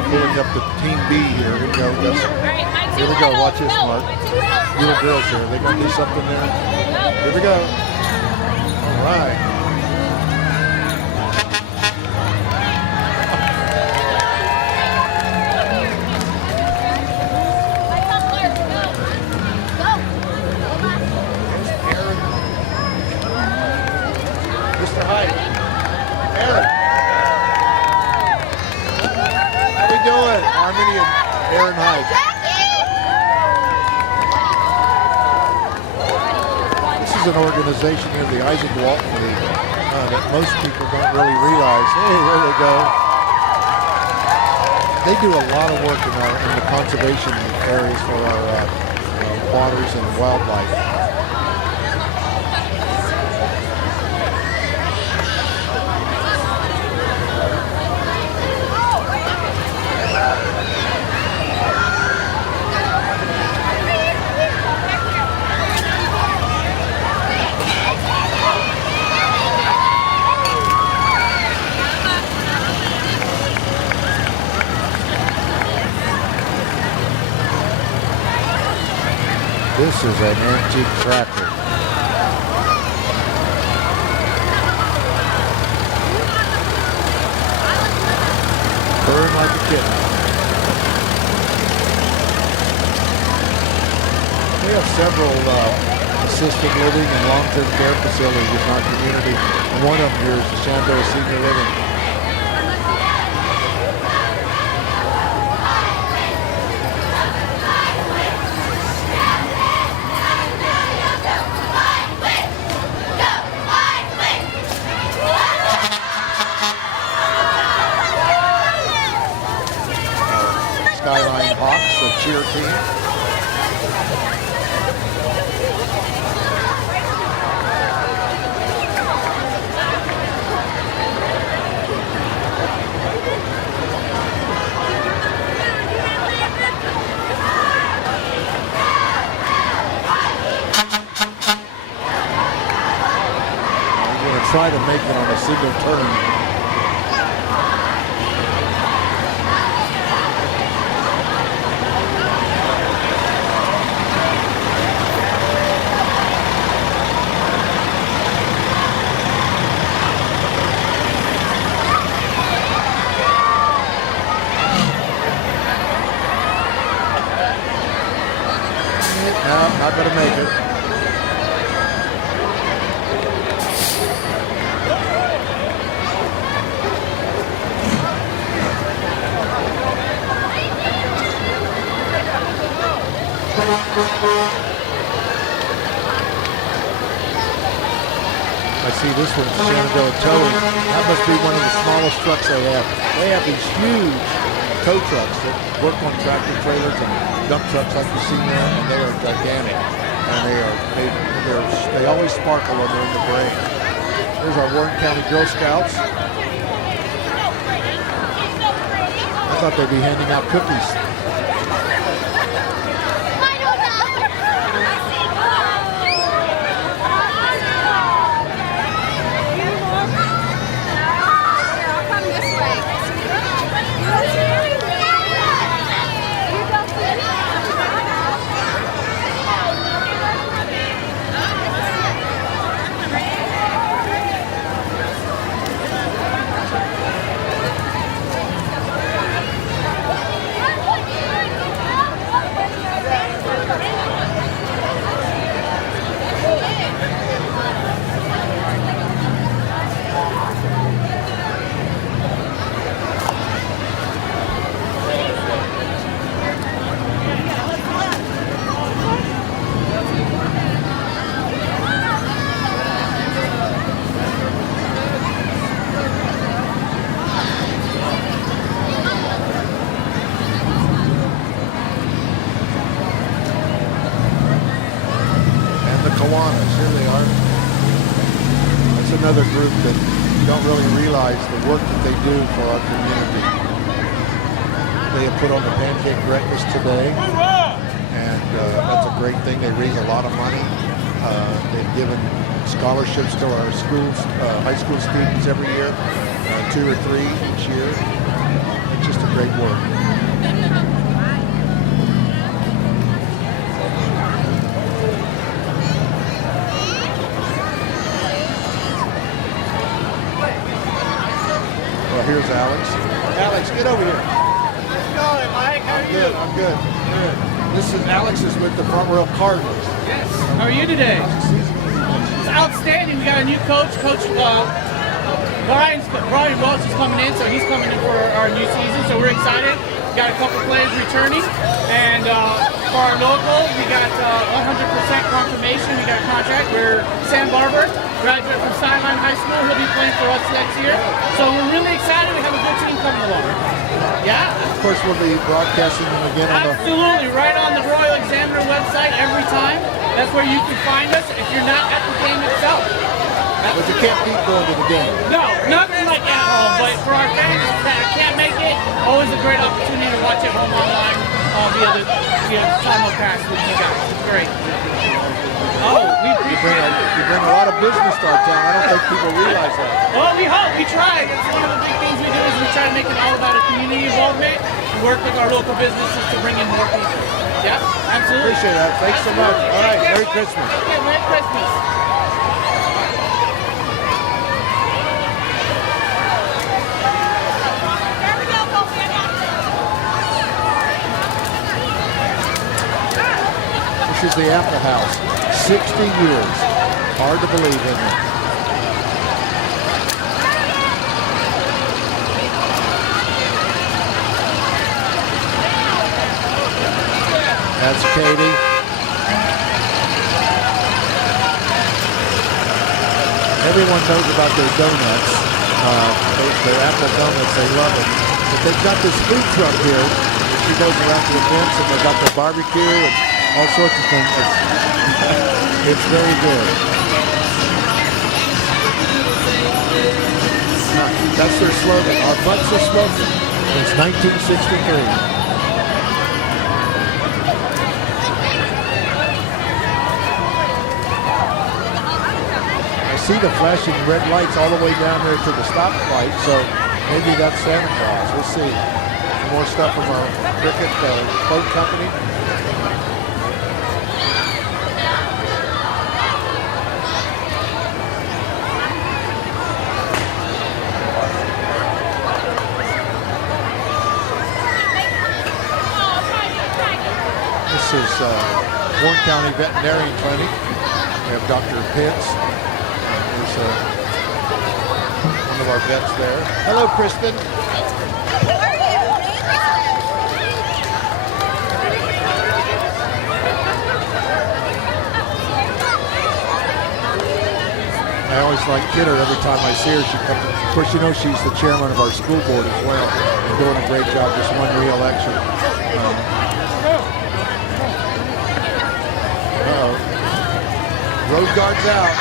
Pulling up the Team B here. Here we go. Here we go. Watch this, Mark. Little girls here. They gonna do something there. Here we go. All right. Mr. Hyde. Aaron. How we doing? Harmony and Aaron Hyde. This is an organization here, the Isaac Walton League, that most people don't really realize. Hey, there they go. They do a lot of work in the conservation areas for our waters and wildlife. This is an antique tractor. Purring like a kitten. We have several assisted living and long-term care facilities in our community, and one of them here is the Shenandoah Senior Living. Skyline Hawks, the cheer team. We're going to try to make it on a single turn. No, not going to make it. I see this one's Shenandoah Towing. That must be one of the smallest trucks they have. They have these huge tow trucks that work on tractor trailers and dump trucks like you see now, and they are gigantic. And they always sparkle when they're in the parade. There's our Warren County Girl Scouts. I thought they'd be handing out cookies. Here they are. That's another group that you don't really realize the work that they do for our community. They have put on the pancake breakfast today, and that's a great thing. They raise a lot of money. They've given scholarships to our schools, high school students every year, 2 or 3 each year. It's just a great work. Here's Alex. Alex, get over here. How's it going, Mike? How are you? I'm good. Good. This is Alex is with the Front Royal Cardinals. Yes. How are you today? It's outstanding. We got a new coach. Coach Brian Welch is coming in, so he's coming in for our new season. So we're excited. We got a couple players returning, and for our local, we got 100% confirmation. We got a contract. We're Sam Barber, graduate from Skyline High School. He'll be playing for us next year. So we're really excited. We have a good team coming along. Yeah. Of course, we'll be broadcasting them again on the... Absolutely. Right on the Royal Examiner website every time. That's where you can find us if you're not at the game itself. But you can't beat going to the game. No, nothing like at home. But for our fans that can't make it, always a great opportunity to watch it home online via simulcast with you guys. It's great. Oh, we appreciate it. You bring a lot of business to our town. I don't think people realize that. Well, we hope. We try. It's one of the big things we do is we try to make it all about a community involvement and work with our local businesses to bring in more people. Yeah, absolutely. Appreciate that. Thanks so much. All right, Merry Christmas. Okay, Merry Christmas. This is the Apple House. 60 years. Hard to believe, isn't it? That's Katie. Everyone knows about their donuts. Their apple donuts, they love it. But they've got this food truck here. She goes around to events and they've got the barbecue and all sorts of things. It's very good. That's their slogan. Our butts are smoking. It's 1963. See the flashing red lights all the way down there to the stoplight, so maybe that's Santa Claus. We'll see. Some more stuff from our cricket boat company. This is Warren County Veterinarian Clinic. We have Dr. Pitts. One of our vets there. Hello, Kristen. I always like kid her every time I see her. She comes. Of course, you know she's the chairman of our school board as well. She's doing a great job. Just won re-election. Road guards out.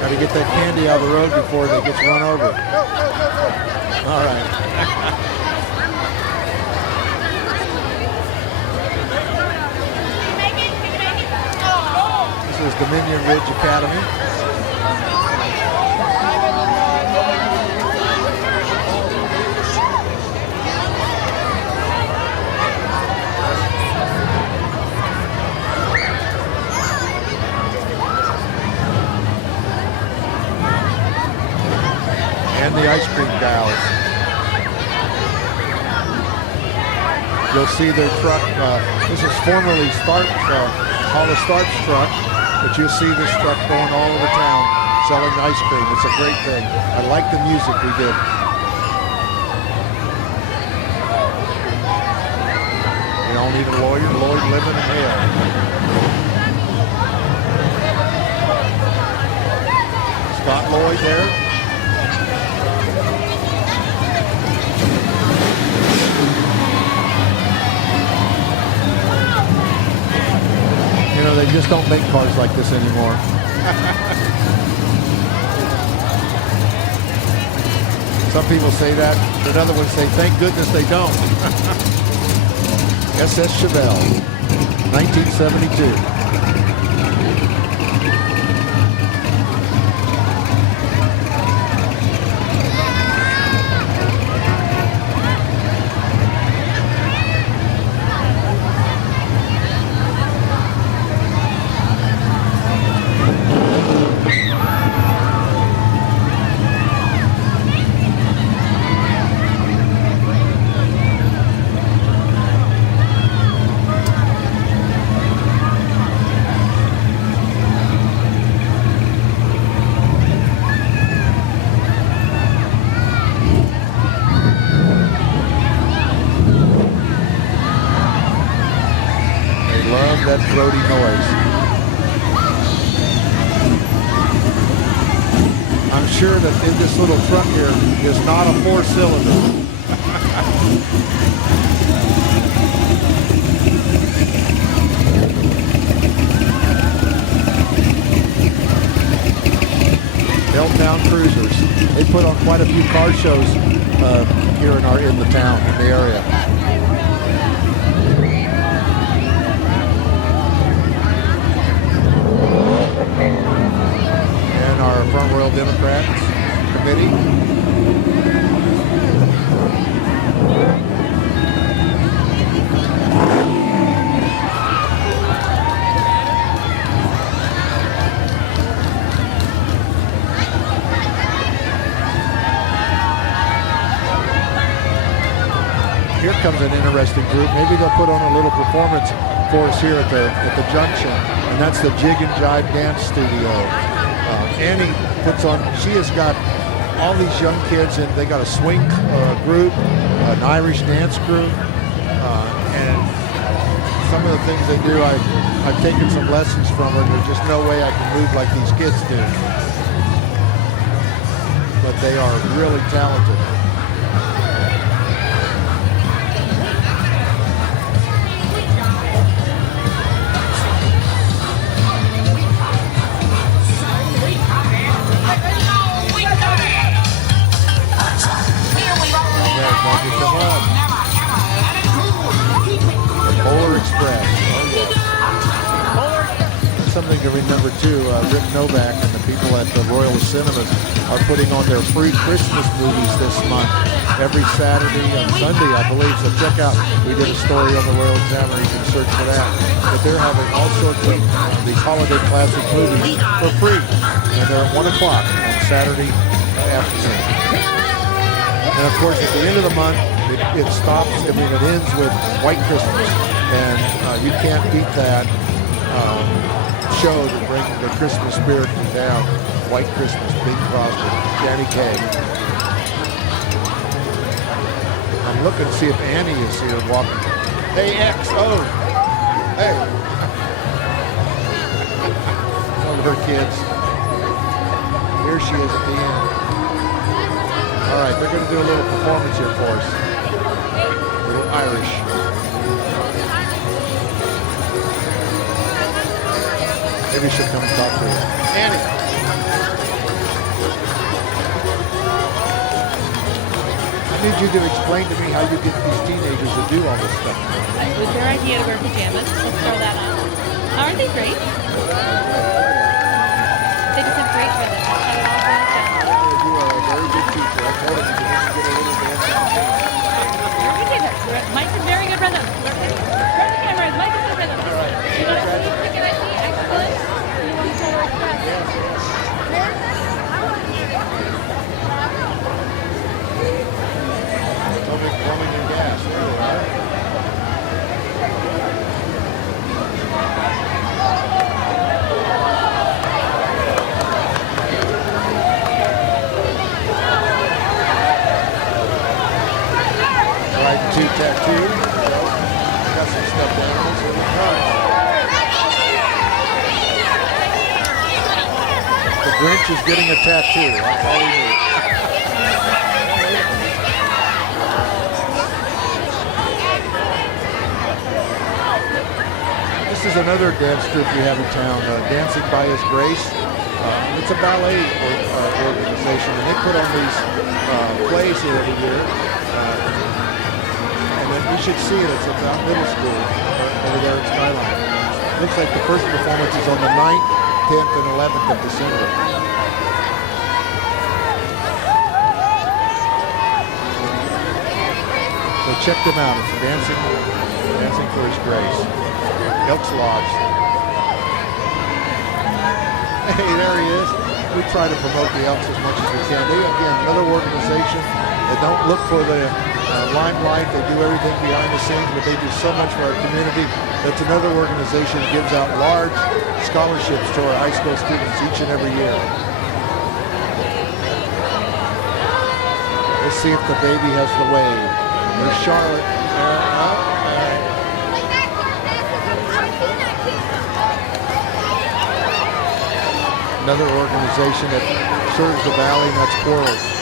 Got to get that candy out of the road before it gets run over. All right. This is Dominion Ridge Academy. And the ice cream gals. You'll see their truck. This is formerly Hall of Starts truck, but you'll see this truck going all over town selling ice cream. It's a great thing. I like the music we did. We don't need a lawyer. Lloyd living in hell. Scott Lloyd there. You know, they just don't make cars like this anymore. Some people say that, but other ones say, thank goodness they don't. SS Chevelle, 1972. That throaty noise. I'm sure that in this little truck here is not a 4-cylinder. Helltown Cruisers. They put on quite a few car shows here in the town, in the area. And our Front Royal Democrats committee. becomes an interesting group. Maybe they'll put on a little performance for us here at the junction, and that's the Jig and Jive Dance Studio. Annie puts on. She has got all these young kids, and they got a swing group, an Irish dance group, and some of the things they do, I've taken some lessons from her. There's just no way I can move like these kids do. But they are really talented. Polar Express. Oh, yes. Something to remember too. Rick Novak and the people at the Royal Cinemas are putting on their free Christmas movies this month. Every Saturday and Sunday, I believe. So check out. We did a story on the Royal Examiner. You can search for that. But they're having all sorts of these holiday classic movies for free, and they're at 1 o'clock on Saturday afternoon. And of course, at the end of the month, it stops. I mean, it ends with White Christmas, and you can't beat that show to bring the Christmas spirit down. White Christmas, Bing Crosby, Danny Kaye. I'm looking to see if Annie is here walking. Hey, XO. Hey. One of her kids. Here she is at the end. All right, they're going to do a little performance here for us. A little Irish. Maybe she'll come and talk to us. Annie. I need you to explain to me how you get these teenagers to do all this stuff. It was their idea to wear pajamas. Let's throw that on. Aren't they great? They just have great rhythm. You are a very good teacher. I told him you need to get a little dance on the team. Mike's a very good rhythm. Turn the cameras. Mike is good rhythm. You know what I think I see? Excellent. You want to Polar Express? Atomic plumbing and gas. There they are. Riding two tattoos. Got some stuffed animals. Here we go. The Grinch is getting a tattoo. That's all he needs. This is another dance troupe we have in town, Dancing by His Grace. It's a ballet organization, and they put on these plays here every year. You should see it. It's about middle school over there at Skyline. Looks like the first performance is on the 9th, 10th, and 11th of December. So check them out. It's Dancing for His Grace. Elks Lodge. Hey, there he is. We try to promote the Elks as much as we can. They, again, another organization that don't look for the limelight. They do everything behind the scenes, but they do so much for our community. That's another organization that gives out large scholarships to our high school students each and every year. Let's see if the baby has the wave. There's Charlotte. Another organization that serves the valley, and that's Quarles.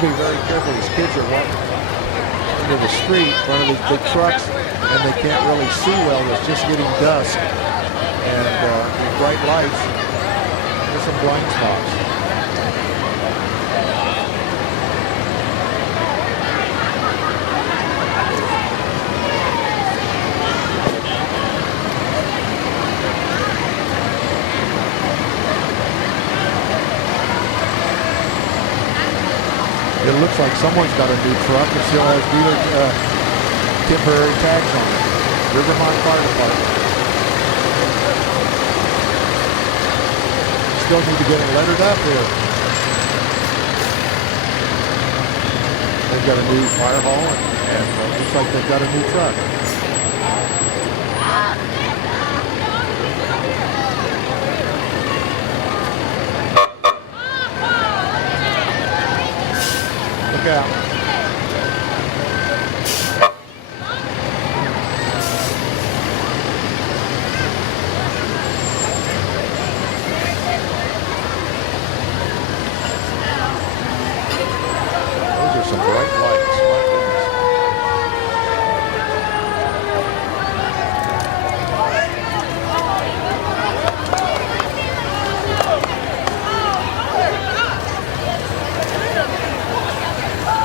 Be very careful. These kids are walking into the street in front of these big trucks, and they can't really see well. It's just getting dusk, and these bright lights. There's some blind spots. It looks like someone's got a new truck. It still has dealer temporary tags on it. Rivermont Fire Department. Still need to get it lettered up here. They've got a new fire hall, and looks like they've got a new truck. Look out. Those are some bright lights. My goodness.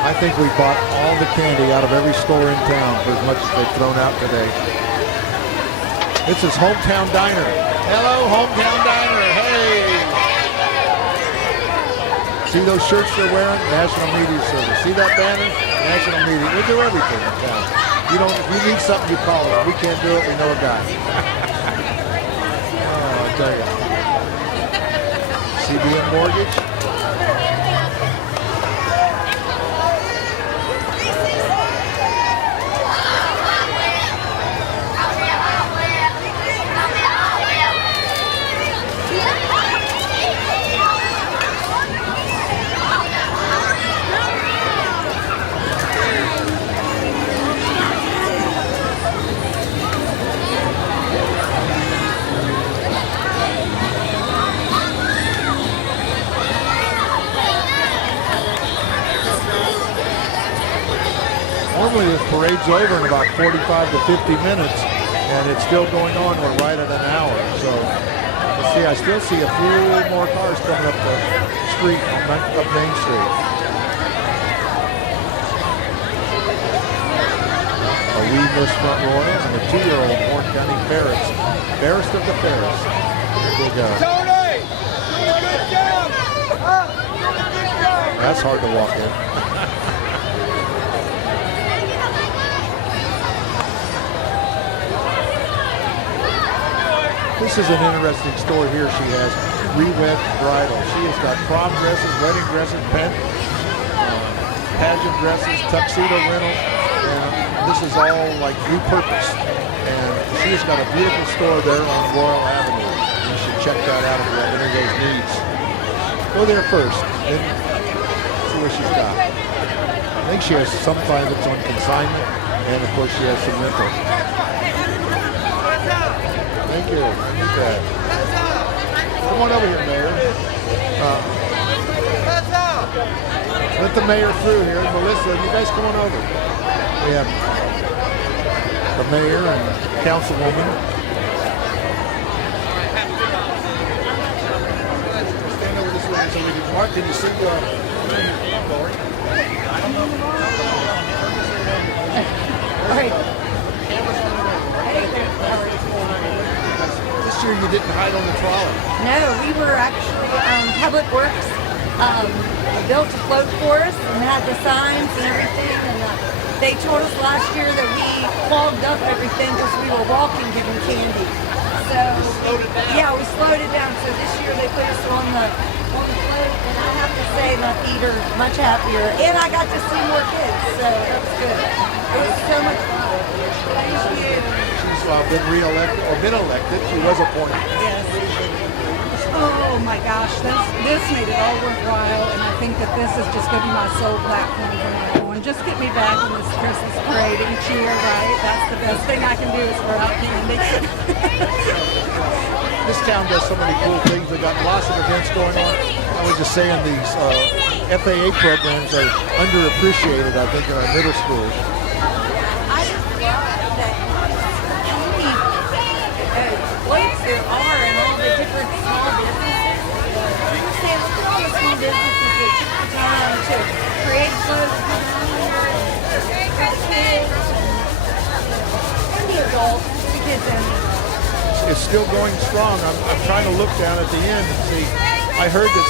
I think we bought all the candy out of every store in town for as much as they've thrown out today. This is Hometown Diner. Hello, Hometown Diner. Hey! See those shirts they're wearing? National Media Service. See that banner? National Media. We do everything in town. If you need something, you call us. We can't do it. We know a guy. Oh, I tell you. CBN Mortgage. Normally this parade's over in about 45 to 50 minutes, and it's still going on. We're right at an hour. So let's see, I still see a few more cars coming up the street, up Main Street. A wee Miss Front Royal and a 2-year-old Warren County Ferris. Fairest of the Ferris. Here they go. Tony! Do a good job! That's hard to walk in. This is an interesting store here. She has re-wed bridal. She has got prom dresses, wedding dresses, pageant dresses, tuxedo rental, and this is all like repurposed. And she's got a beautiful store there on Royal Avenue. You should check that out if you have any of those needs. Go there first, then see what she's got. I think she has some kind that's on consignment, and of course she has some rental. Thank you. Thank you. Come on over here, Mayor. Let the mayor through here. Melissa, you guys come on over. We have the mayor and councilwoman. Stand over this way so we can. Mark, can you see the? All right. This year you didn't hide on the trolley. No, we were actually, Public Works built a float for us and had the signs and everything. And they told us last year that we clogged up everything because we were walking giving candy. So, yeah, we slowed it down. So this year they put us on the float, and I have to say my feet are much happier. And I got to see more kids, so that was good. It was so much fun. Thank you. She's been re-elected, or been elected. She was appointed. Yes. Oh my gosh, this made it all worthwhile, and I think that this is just going to be my sole platform from now on. Just get me back in this Christmas parade each year, right? That's the best thing I can do is throw out candy. This town does so many cool things. We've got lots of events going on. I was just saying these FAA programs are underappreciated, I think, in our middle schools. I just realized that floats there are and all the different small businesses. You understand, look at all the small businesses that took the time to create floats for the kids and the adults, the kids and the adults. It's still going strong. I'm trying to look down at the end and see. I heard that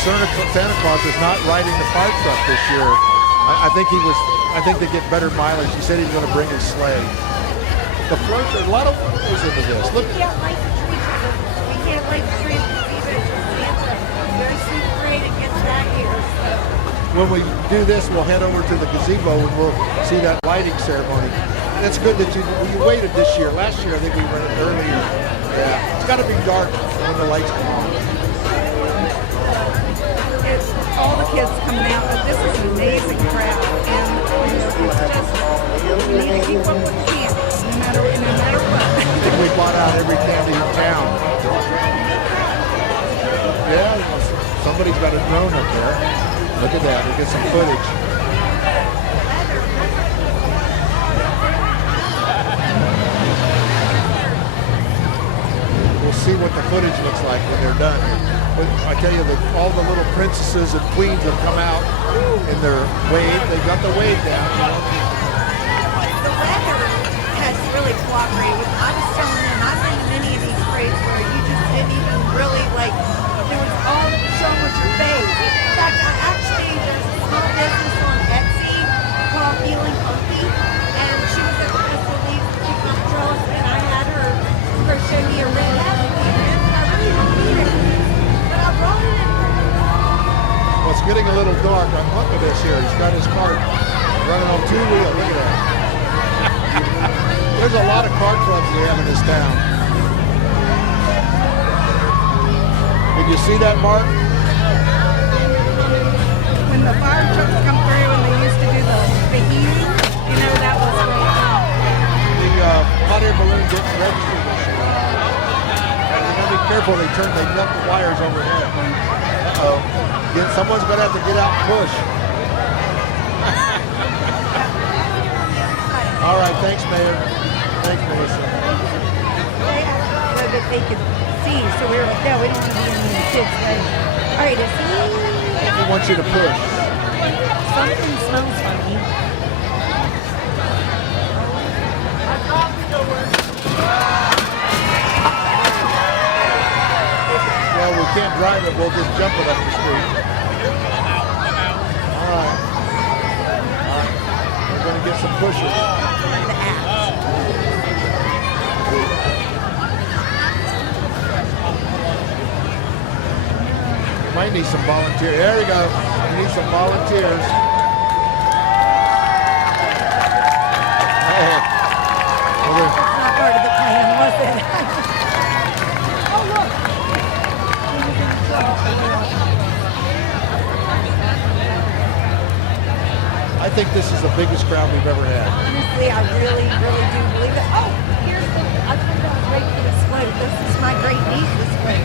Santa Claus is not riding the fire truck this year. I think they get better mileage. He said he's going to bring his sleigh. The floats, there's a lot of goes into this. Look, We can't light the trees. We can't light the trees even Santa. Very sweet parade it gets back here. So. when we do this, we'll head over to the gazebo and we'll see that lighting ceremony. It's good that you waited this year. Last year, I think we went earlier. Yeah, it's got to be dark when the lights come on. It's all the kids coming out, but this is an amazing crowd, and it's just we need to keep up with the candy, no matter what. I think we bought out every candy in town. Yeah, somebody's got a drone up there. Look at that. We'll get some footage. We'll see what the footage looks like when they're done. But I tell you that all the little princesses and queens have come out in their wave. They've got the wave down. You know? The weather has really cooperated. I was telling them I've been to many of these parades where you just didn't even really there was all showing with your face. In fact, there's a small business on Etsy called Feeling Funky, and she was at the festivities with the controls, and I had her crochet me a ring. Well, it's getting a little dark. Look at this here. He's got his cart running on two wheels. Look at that. There's a lot of cart clubs we have in this town. Did you see that, Mark? When the fire trucks come through and they used to do the heat, that was really fun. The hot air balloon didn't register this year. You gotta be careful. They duck the wires overhead. Uh-oh. Someone's gonna have to get out and push. All right, thanks, Mayor. Thanks, Melissa. So that they could see. So we were like, no, we don't want to be in the kids' way. All right, is He wants you to push. Something smells funny. Well, we can't drive it. We'll just jump it up the street. All right. We're going to get some pushes. Might need some volunteers. There we go. We need some volunteers. Oh. Well, That's not part of the plan, was it? I think this is the biggest crowd we've ever had. Honestly, I really, really do believe it. Oh, I think I was ready for this float. This is my great niece's float.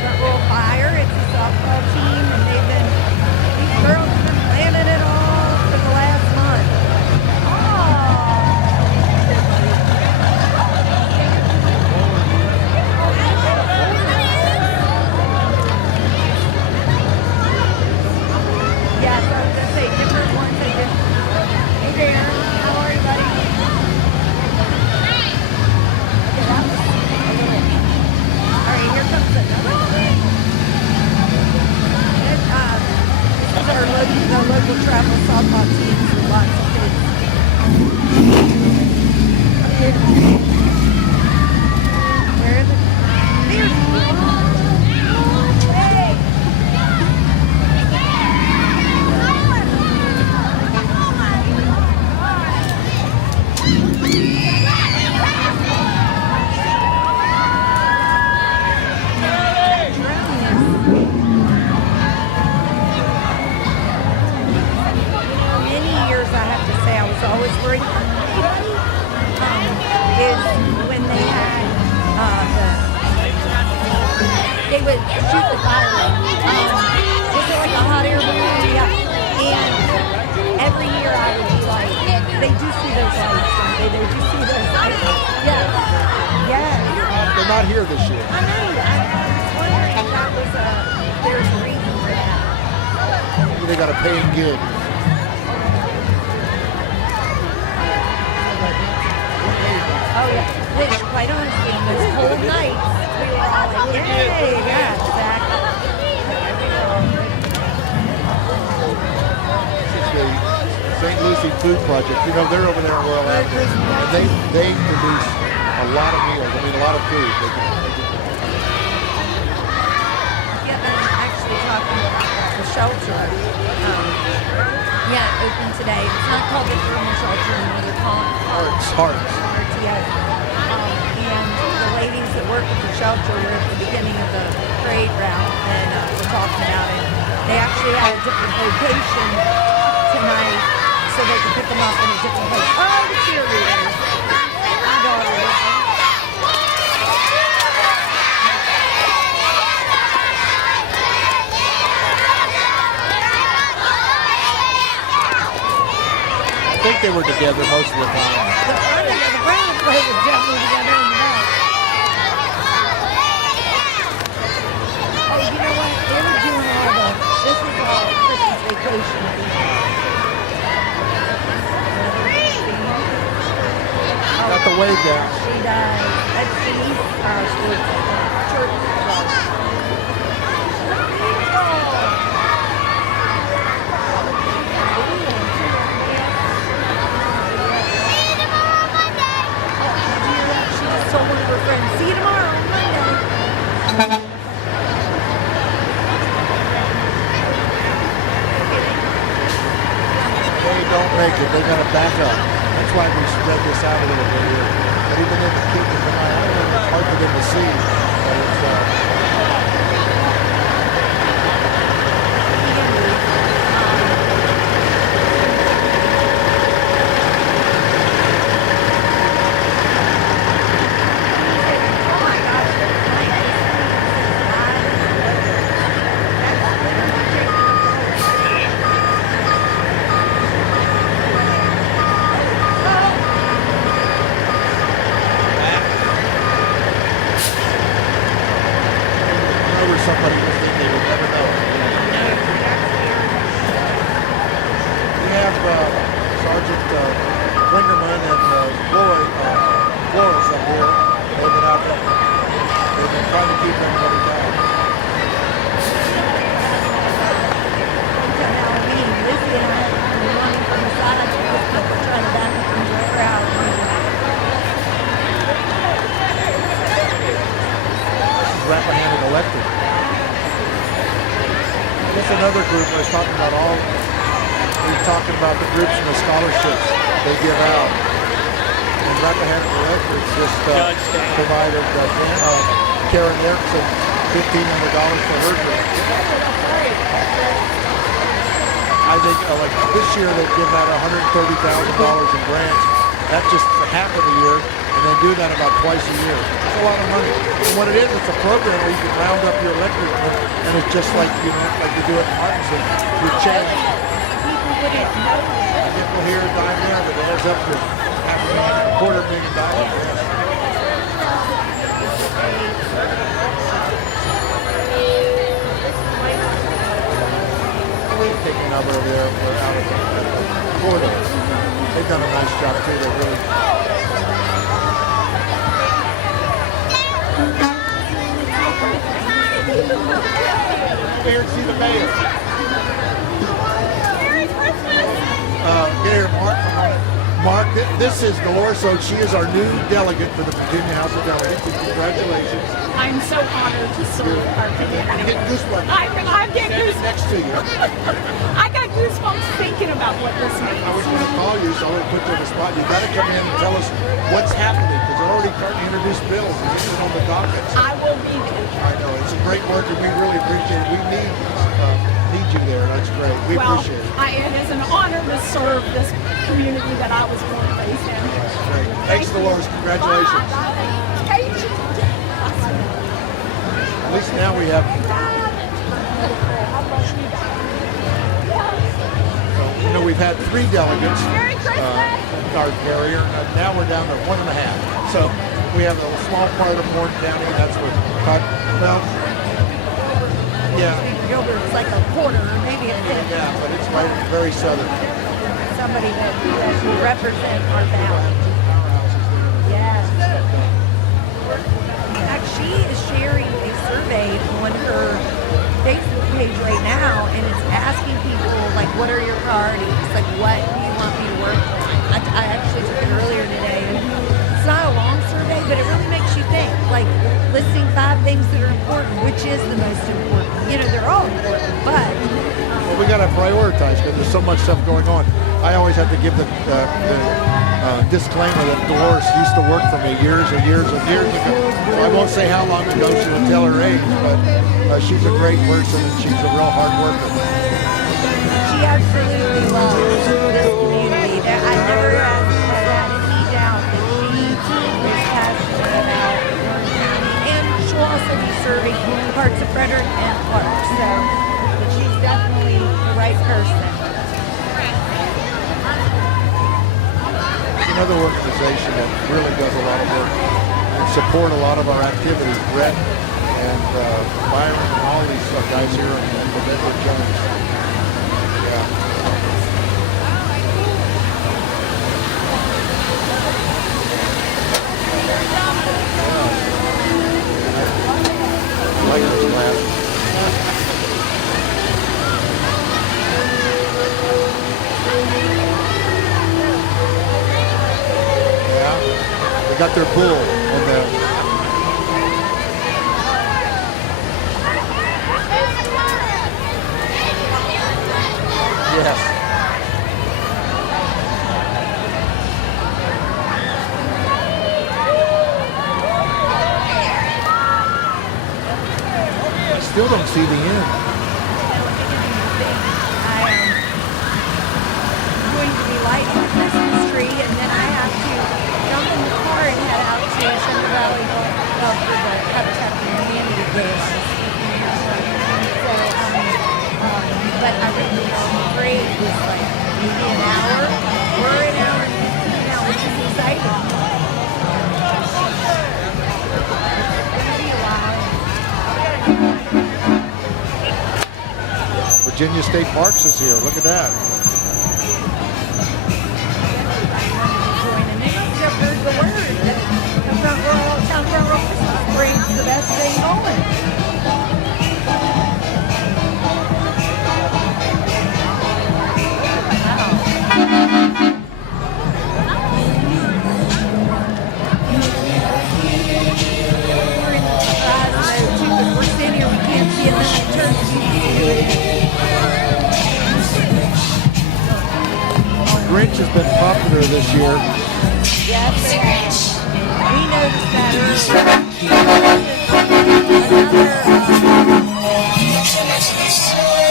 Front Row Fire, it's a softball team, and these girls have been planning it all for the last month. Yes, I was going to say different ones have been. Hey, Darren, how are you, buddy? Okay, that was a little. All right, here comes another one. This is the local travel softball team with lots of kids. Where are the? There's hey. Many years, I have to say, I was always worried for anybody. Is when they had they would shoot the fireworks. Was it like a hot air balloon? Yeah. And every year I would be like, they do see those lights, don't they? They do see those lights. Yeah. Yeah. They're not here this year. I know. I was wondering if that was there's a reason for that. They got a paying gig. Oh yeah. Which, quite honestly, those cold nights, we were all like, yay, yeah, exactly. Legacy Food Project. You know, they're over there in Royal Avenue, and they produce a lot of meals. I mean, a lot of food. Yeah, but I'm actually talking about the shelter. Yeah, it opened today. It's not called the thermal shelter anymore. They're calling it Hearts. yes. And the ladies that work at the shelter were at the beginning of the parade route and we're talking about it. They actually had a different location tonight so they could pick them up in a different place. Oh, the cheerleaders. My daughter is there. I think they were together most of the time. The brown plate was definitely together in the back. Oh, you know what? They were doing this is all Christmas vacation. Got the wave down. She does. That's the church. Told one of her friends, see you tomorrow on Monday. They don't make it. They got to back up. That's why we spread this out a little bit here. But even in the kids in the night, I don't know if it's hard for them to see, but it's somebody was thinking they would never know. We have Sergeant Wingerman and Flores up here. They've been out there. They've been trying to keep everybody down. This is Rappahannock Electric. This is another group I was talking about. We were talking about the groups and the scholarships they give out. And Rappahannock Electric just provided Karen Erickson $1,500 for her grant. I think like this year they've given out $130,000 in grants. That's just for half of the year, and then do that about twice a year. It's a lot of money. And what it is, it's a program where you can round up your electric, and it's just like you do it in Martinsville. You change. Nickel here, dime there, but it adds up to $250,000. Taking over there, we're out of the corridor. They've done a nice job too. They really. Come here and see the mayor. Get here, Mark. Mark, this is Dolores Oates. She is our new delegate for the Virginia House of Delegates. Congratulations. I'm so honored to serve our community. I'm getting goosebumps. I'm getting goosebumps. Next to you. I got goosebumps thinking about what this means. I was going to call you, so I'm going to put you on the spot. You got to come in and tell us what's happening, because they're already starting to introduce bills and this is on the docket. I will be there. I know it's a great work, and we really appreciate it. We need you there. That's great. We appreciate it. It is an honor to serve this community that I was born and raised in. Great. Thanks, Dolores. Congratulations. At least now we have. We've had 3 delegates. Our carrier. Now we're down to 1.5. So we have a small part of Morton County. That's what. Well, yeah. Gilbert's like a quarter, or maybe a fifth. Yeah, but it's right, very southern. Somebody that will represent our valley. Yes. In fact, she is sharing a survey on her Facebook page right now, and it's asking people, like, what are your priorities? Like, what do you want me to which is the most important. You know, they're all important, but Well, we got to prioritize because there's so much stuff going on. I always have to give the disclaimer that Dolores used to work for me years and years and years ago. So I won't say how long ago she would tell her age, but she's a great person and she's a real hard worker. she absolutely loves this community. I never had any doubt that she is passionate about learning, and she'll also be serving parts of Frederick and Clark. So she's definitely the right person. Another organization that really does a lot of work and support a lot of our activities. Brett and Byron and all these guys here in the Edward Jones. Yeah. Players class. They got their bull on the. Yes. I still don't see the end. I'm going to be lighting the Christmas tree, and then I have to jump in the car and head out to Central Valley for the Habitat for Humanity Day. So, but I really afraid it was like maybe an hour or an hour and 15 now, which is exciting. Virginia State Parks is here. Look at that. I've heard the word that Town Front Royal Christmas Parade's the best thing going. We're in surprise mode too, because we're sitting here, we can't see it, then it turns Grinch has been popular this year. Yes, we noticed that earlier. Another travel song.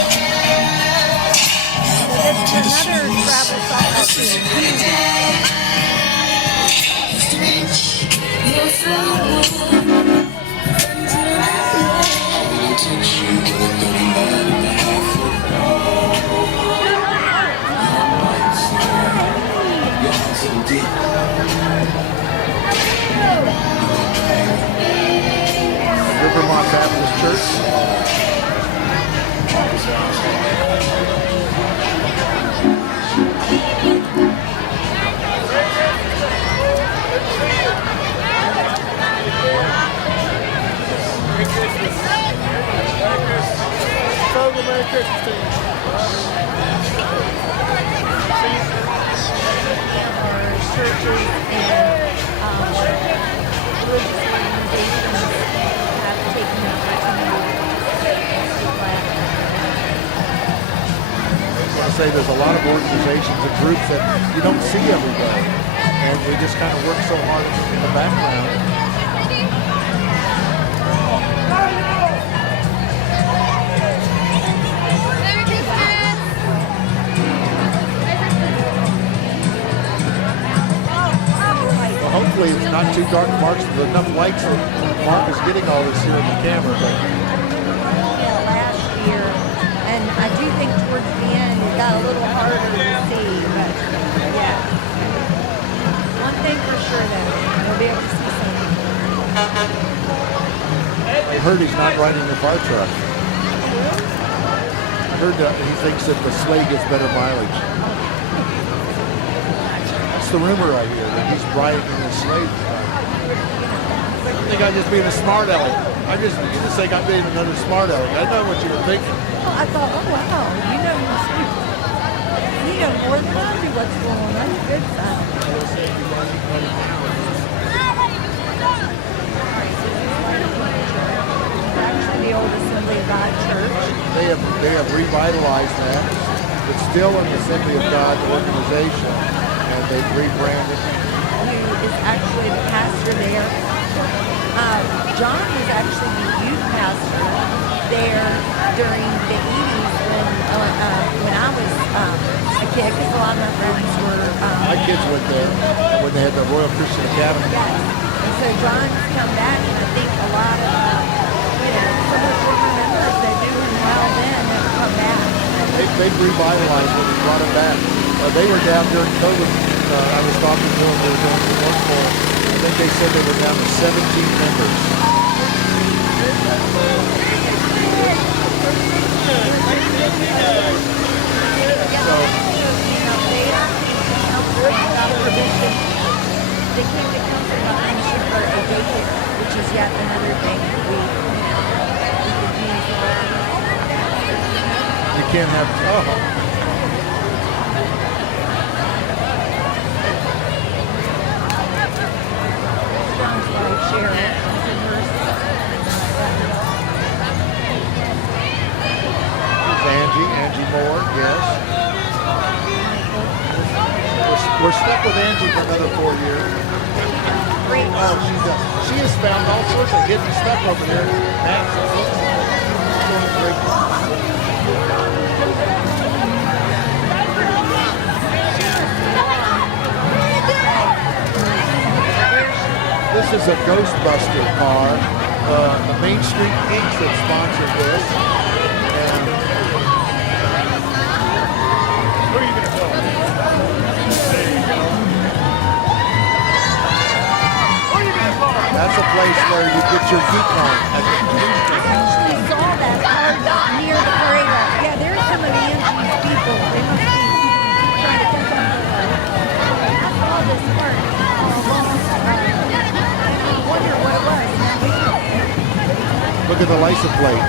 Rivermont Baptist Church. Merry Christmas to you. Our churches and religious organizations have taken the opportunity to plan. I was going to say there's a lot of organizations and groups that you don't see every day, and we just kind of work so hard in the background. Hopefully it's not too dark, Mark's there's enough lights that Mark is getting all this here in the camera. But Yeah, last year, and I do think towards the end it got a little harder to see, but yeah. One thing for sure though, we'll be able to see something. I heard he's not riding the fire truck. I heard that he thinks that the Sleigh gets better mileage. That's the rumor I hear, that he's riding in the Sleigh. I think I'm just being a smart aleck. I just think I'm being another smart aleck. I know what you were thinking. Well, I thought, oh wow, you know more than I do what's going on. That's a good sign. Actually, the they have revitalized that. It's still an Assembly of God organization, and they've rebranded. Who is actually the pastor there. John was actually the youth pastor there during the 80s when I was a kid, because a lot of my friends were... My kids went there when they had the Royal Christian Academy. Yes. And so John's come back, and I think a lot of, some of the former members that do him well then have come back. They've revitalized it and brought it back. They were down during COVID. I was talking to them. They were doing some work for them. I think they said they were down to 17 members. So, they came to council behind for a daycare, which is yet another thing that we could use. you can't have... John's wife, Sharon, is a nurse. Angie Moore, yes. We're stuck with Angie for another 4 years. Great. Oh, she has found all sorts of hidden stuff over there. Matt's doing great. This is a Ghostbuster car. The Main Street Inks that sponsored this. Where are you going to go? There you go. Where are you going to go? That's a place where you get your geek on. I actually saw that out near the parade route. Yeah, there's some of Angie's people. They must be trying to catch up with her. I saw this part. I wonder what it was. Look at the license plate.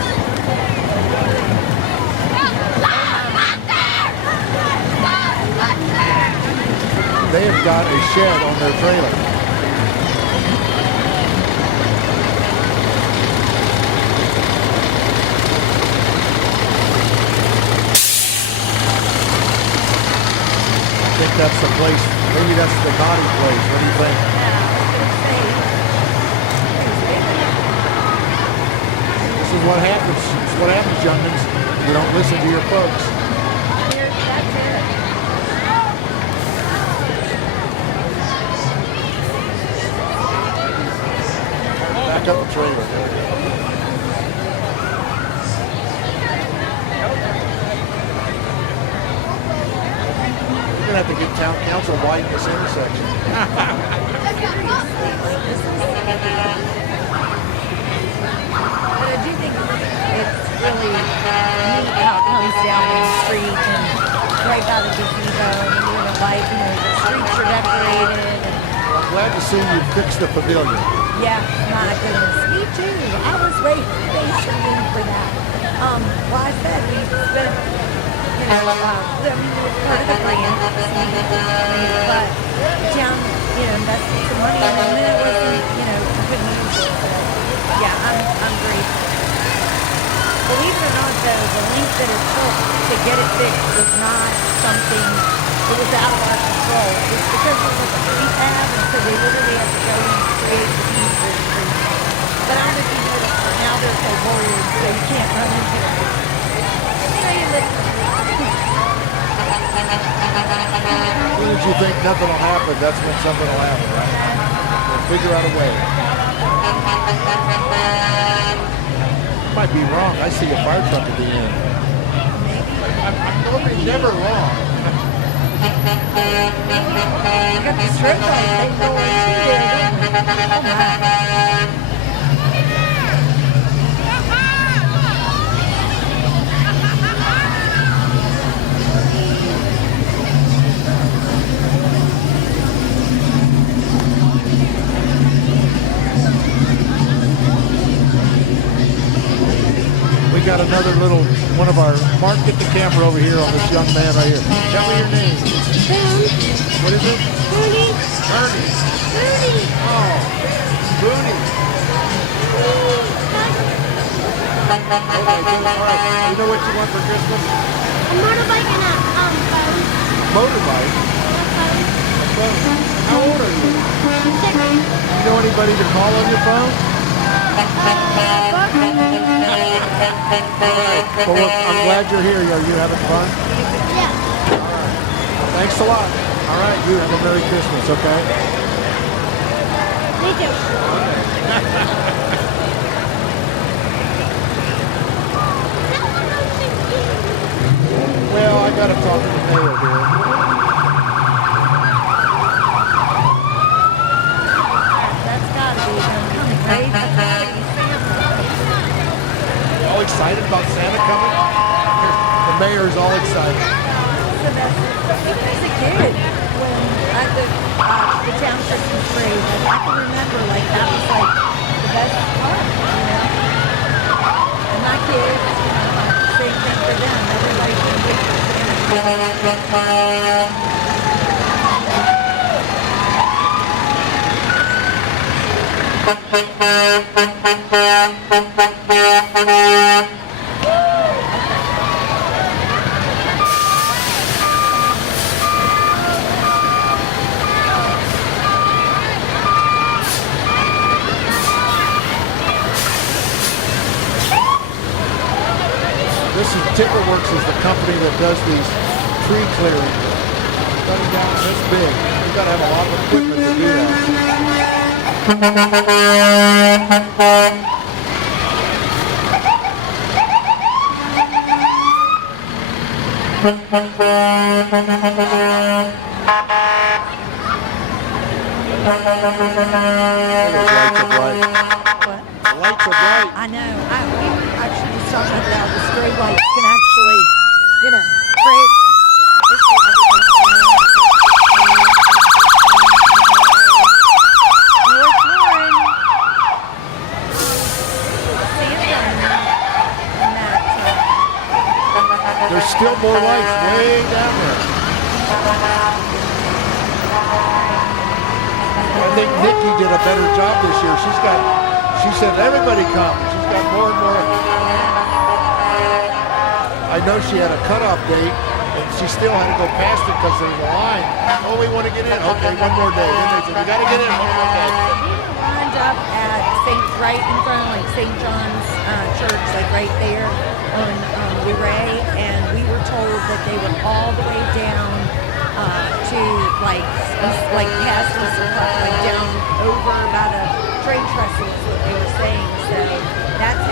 They have got a shed on their trailer. I think that's the place. Maybe that's the naughty place. What do you think? This is what happens. This is what happens, youngins. You don't listen to your folks. Back up the trailer. We're gonna have to get town council widen this intersection. But I do think it's really neat how it comes down Main Street and right by the gazebo and doing a light, the streets are decorated. And I'm glad to see you fixed the pavilion. yeah, my goodness, me too. I was waiting patiently for that. Well, I said we spent, I mean, it was part of the grant, but the town, invested some money in it, and then it wasn't, we couldn't use it. So, yeah, I'm grateful. Believe it or not, though, the length that it took to get it fixed was not something that was out of our control. It's because it was a rehab, and so they literally had to go and create the pieces. But I don't know if you noticed, but now they're so warriors, so you can't run into them. You live. As soon as you think nothing will happen, that's when something will happen, right? We'll figure out a way. Might be wrong. I see a fire truck at the end. I'm normally never wrong. You got the strip light thing going too there, don't you? We got another little one of our... Mark, get the camera over here on this young man right here. Tell me your name. What is it? Booty. Ernie. Booty. Oh, Booty. All right. You know what you want for Christmas? A motorbike and a phone. Motorbike. A phone. How old are you? 6. You know anybody to call on your phone? All right. Well, look, I'm glad you're here. Are you having fun? Yeah. Thanks a lot. All right. You have a Merry Christmas, okay? Me too. Well, I got to talk to the mayor here. That's gotta be homecoming, right? That's already Santa. All excited about Santa coming? The mayor's all excited. So that's, even as a kid, when at the town Christmas parade, and I can remember like that was like the best part, you know? And my kids, you know, same thing for them. Everybody can get for This is Timberworks is the company that does these tree clearing. Cutting down this big. You got to have a lot of equipment to do that. The lights are bright. What? The lights are bright. I know. We actually was talking about the stray lights can actually, you know, create. There's still more lights way down there. I think Nikki did a better job this year. She said everybody come. She's got more and more. I know she had a cutoff date, and she still had to go past it because there was a line. Oh, we want to get in. Okay, one more day. Then they said, we got to get in one more day. Lined up at right in front of like St. John's Church, like right there on Luray, and we were told that they were all the way down to like past Mr. Park, like down over about a train trestle is what they were saying. So that's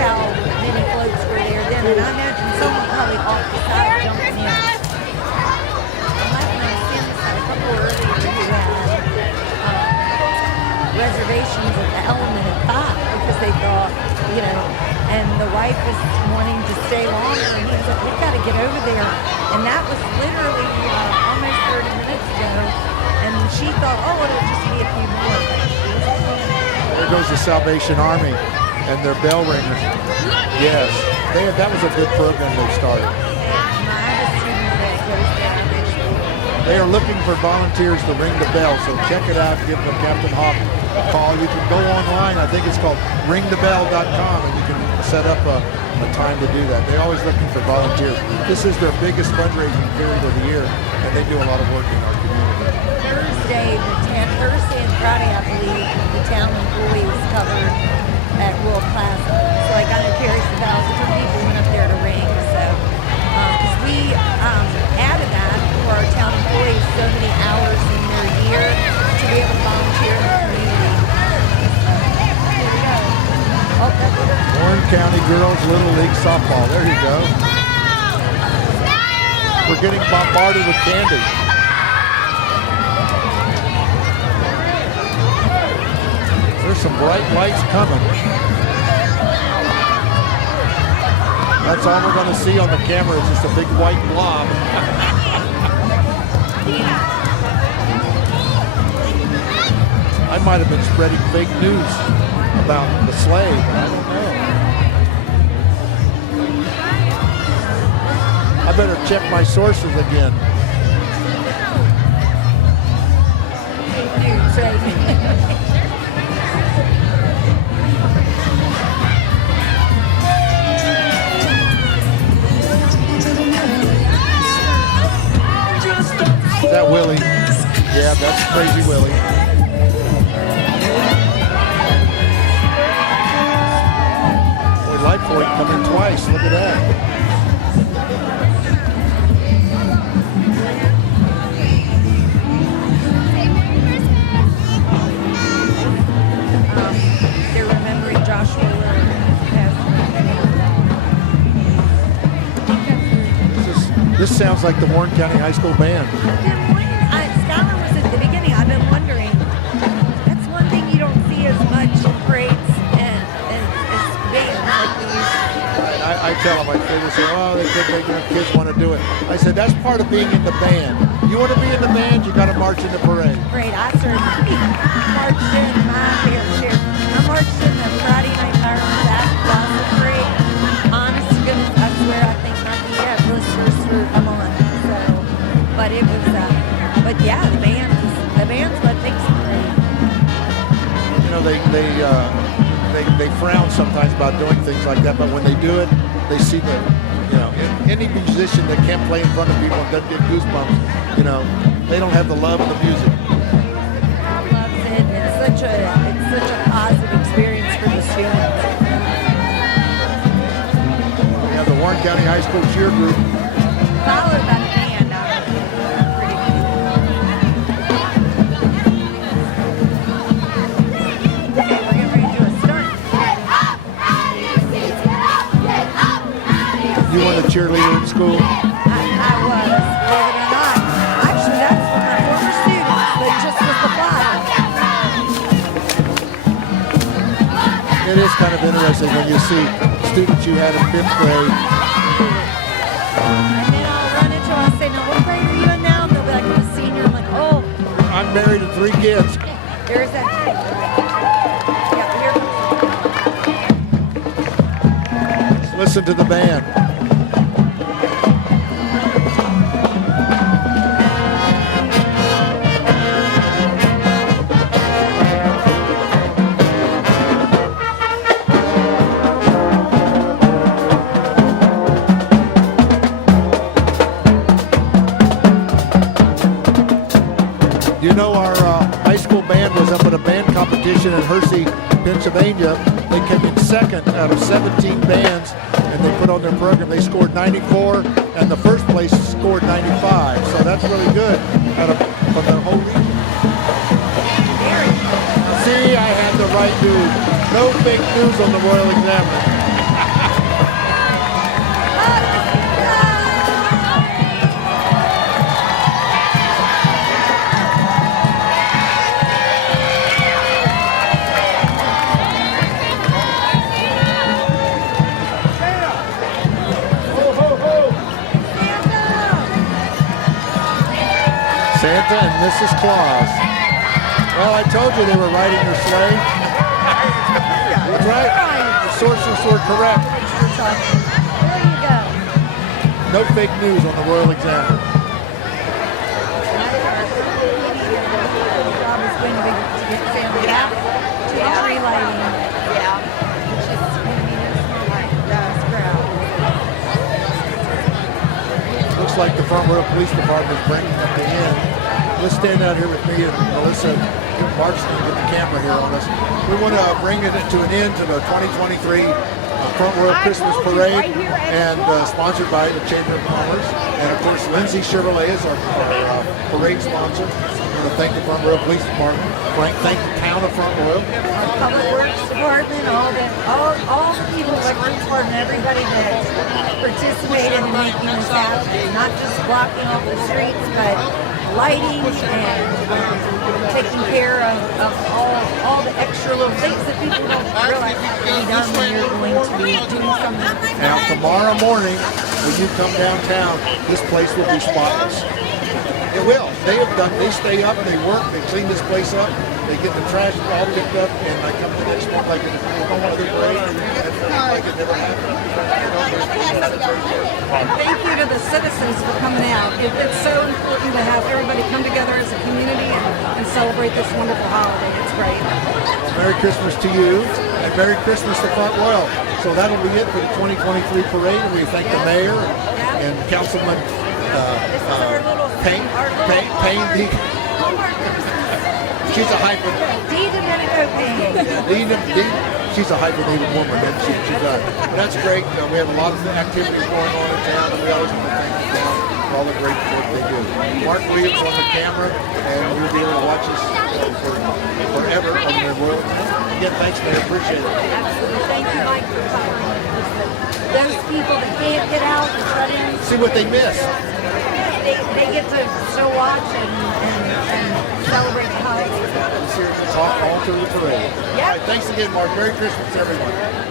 how many floats were there then. And I imagine someone probably off the side jumping in. And my friend Sim had a couple earlier who had reservations at the Element at 5 because they thought, you know, and the wife was wanting to stay longer, and he said, we've got to get over there. And that was literally almost 30 minutes ago. And she thought, oh, it'll just be a few more. There goes the Salvation Army and their bell ringers. Yes, that was a good program they started. They are looking for volunteers to ring the bell, so check it out. Give them Captain Hawk a call. You can go online. I think it's called ringthebell.com, and you can set up a time to do that. They're always looking for volunteers. This is their biggest fundraising period of the year, and they do a lot of work in our community. Thursday and Friday, I believe, the town employees covered at World Plaza. So I got curious about some people went up there to ring. So because we added that for our town employees so many hours in their year to be able to volunteer in the community. Here we go. Oh, that's Warren County Girls Little League Softball. There you go. We're getting bombarded with candy. There's some bright lights coming. That's all we're going to see on the camera. It's just a big white blob. I might have been spreading fake news about the sleigh. I don't know. I better check my sources again. that's Crazy Willie. Boy, Lightfoot coming twice. Look at that. They're remembering Joshua Willard passed This sounds like the Warren County High School band. Skyline was at the beginning. I've been wondering. That's one thing you don't see as much in parades and as bands like we used to. I tell them, they say, oh, their kids want to do it. I said, that's part of being in the band. You want to be in the band, you got to march in the parade. Great. I certainly marched in my fair share. I marched in the Friday Night Fireworks Plaza Parade. Honest to goodness, I swear I think my feet have blisters for a month. So, but it was, but yeah, the band's what makes it great. You know, they frown sometimes about doing things like that, but when they do it, they see the, you know, any musician that can't play in front of people and doesn't get goosebumps, you know, they don't have the love of the music. Loves it. It's such a positive experience for the students. We have the Warren County High School cheer group. Followed by the band. Pretty cool. Okay, we're getting ready to do a stunt. You were the cheerleader in school? I was, believe it or not. Actually, that's one of my former students that just was the flyer. It is kind of interesting when you see students you had in 5th grade. And then I'll run into them and say, now what grade are you in now? And they'll be like, I'm a senior. I'm like, oh, I'm married to 3 kids. there's that. Yeah, here. Let's listen to the band. You know, our high school band was up at a band competition in Hershey, Pennsylvania. They came in 2nd out of 17 bands, and they put on their program. They scored 94, and the first place scored 95. So that's really good from the whole region. See, I had the right dude. No fake news on the Royal Examiner. Santa and Mrs. Claus. Well, I told you they were riding their sleigh. That's right. The sources were correct. There you go. No fake news on the Royal Examiner. Job is going to be to get Santa to the tree lighting. Yeah. It's just going to be this crowd. Looks like the Front Royal Police Department is bringing up the end. Let's stand out here with me and Melissa Marching with the camera here on us. We want to bring it to an end to the 2023 Front Royal Christmas Parade, and sponsored by the Chamber of Commerce. And of course, Lindsay Chevrolet is our parade sponsor. I want to thank the Front Royal Police Department. Thank the town of Front Royal. Public Works Department, all the people, like Works Department, everybody that participated in making this happen. Not just blocking off the streets, but lighting and taking care of all the extra little things that people don't realize have to be done when you're going to be doing something. Now tomorrow morning, when you come downtown, this place will be spotless. It will. They stay up, they work, they clean this place up, they get the trash all picked up, and I come the next month like it's no other parade, like it never happened. And thank you to the citizens for coming out. It's so important to have everybody come together as a community and celebrate this wonderful holiday. It's great. Well, Merry Christmas to you, and Merry Christmas to Front Royal. So that'll be it for the 2023 parade, and we thank the mayor and Councilman Payne. She's a hyper. D Domenico painting. She's a hyphenated woman, isn't she? She does. And that's great. We have a lot of activities going on in town, and we always want to thank the town for all the great work they do. Mark Williams on the camera, and we'll be able to watch this forever on the Royal Town. Again, thanks, man. Appreciate it. Absolutely. Thank you, Mike, for covering those people that can't get out and shut in. See what they miss. They get to still watch and celebrate the holidays. It's all through the parade. All right, thanks again, Mark. Merry Christmas, everyone.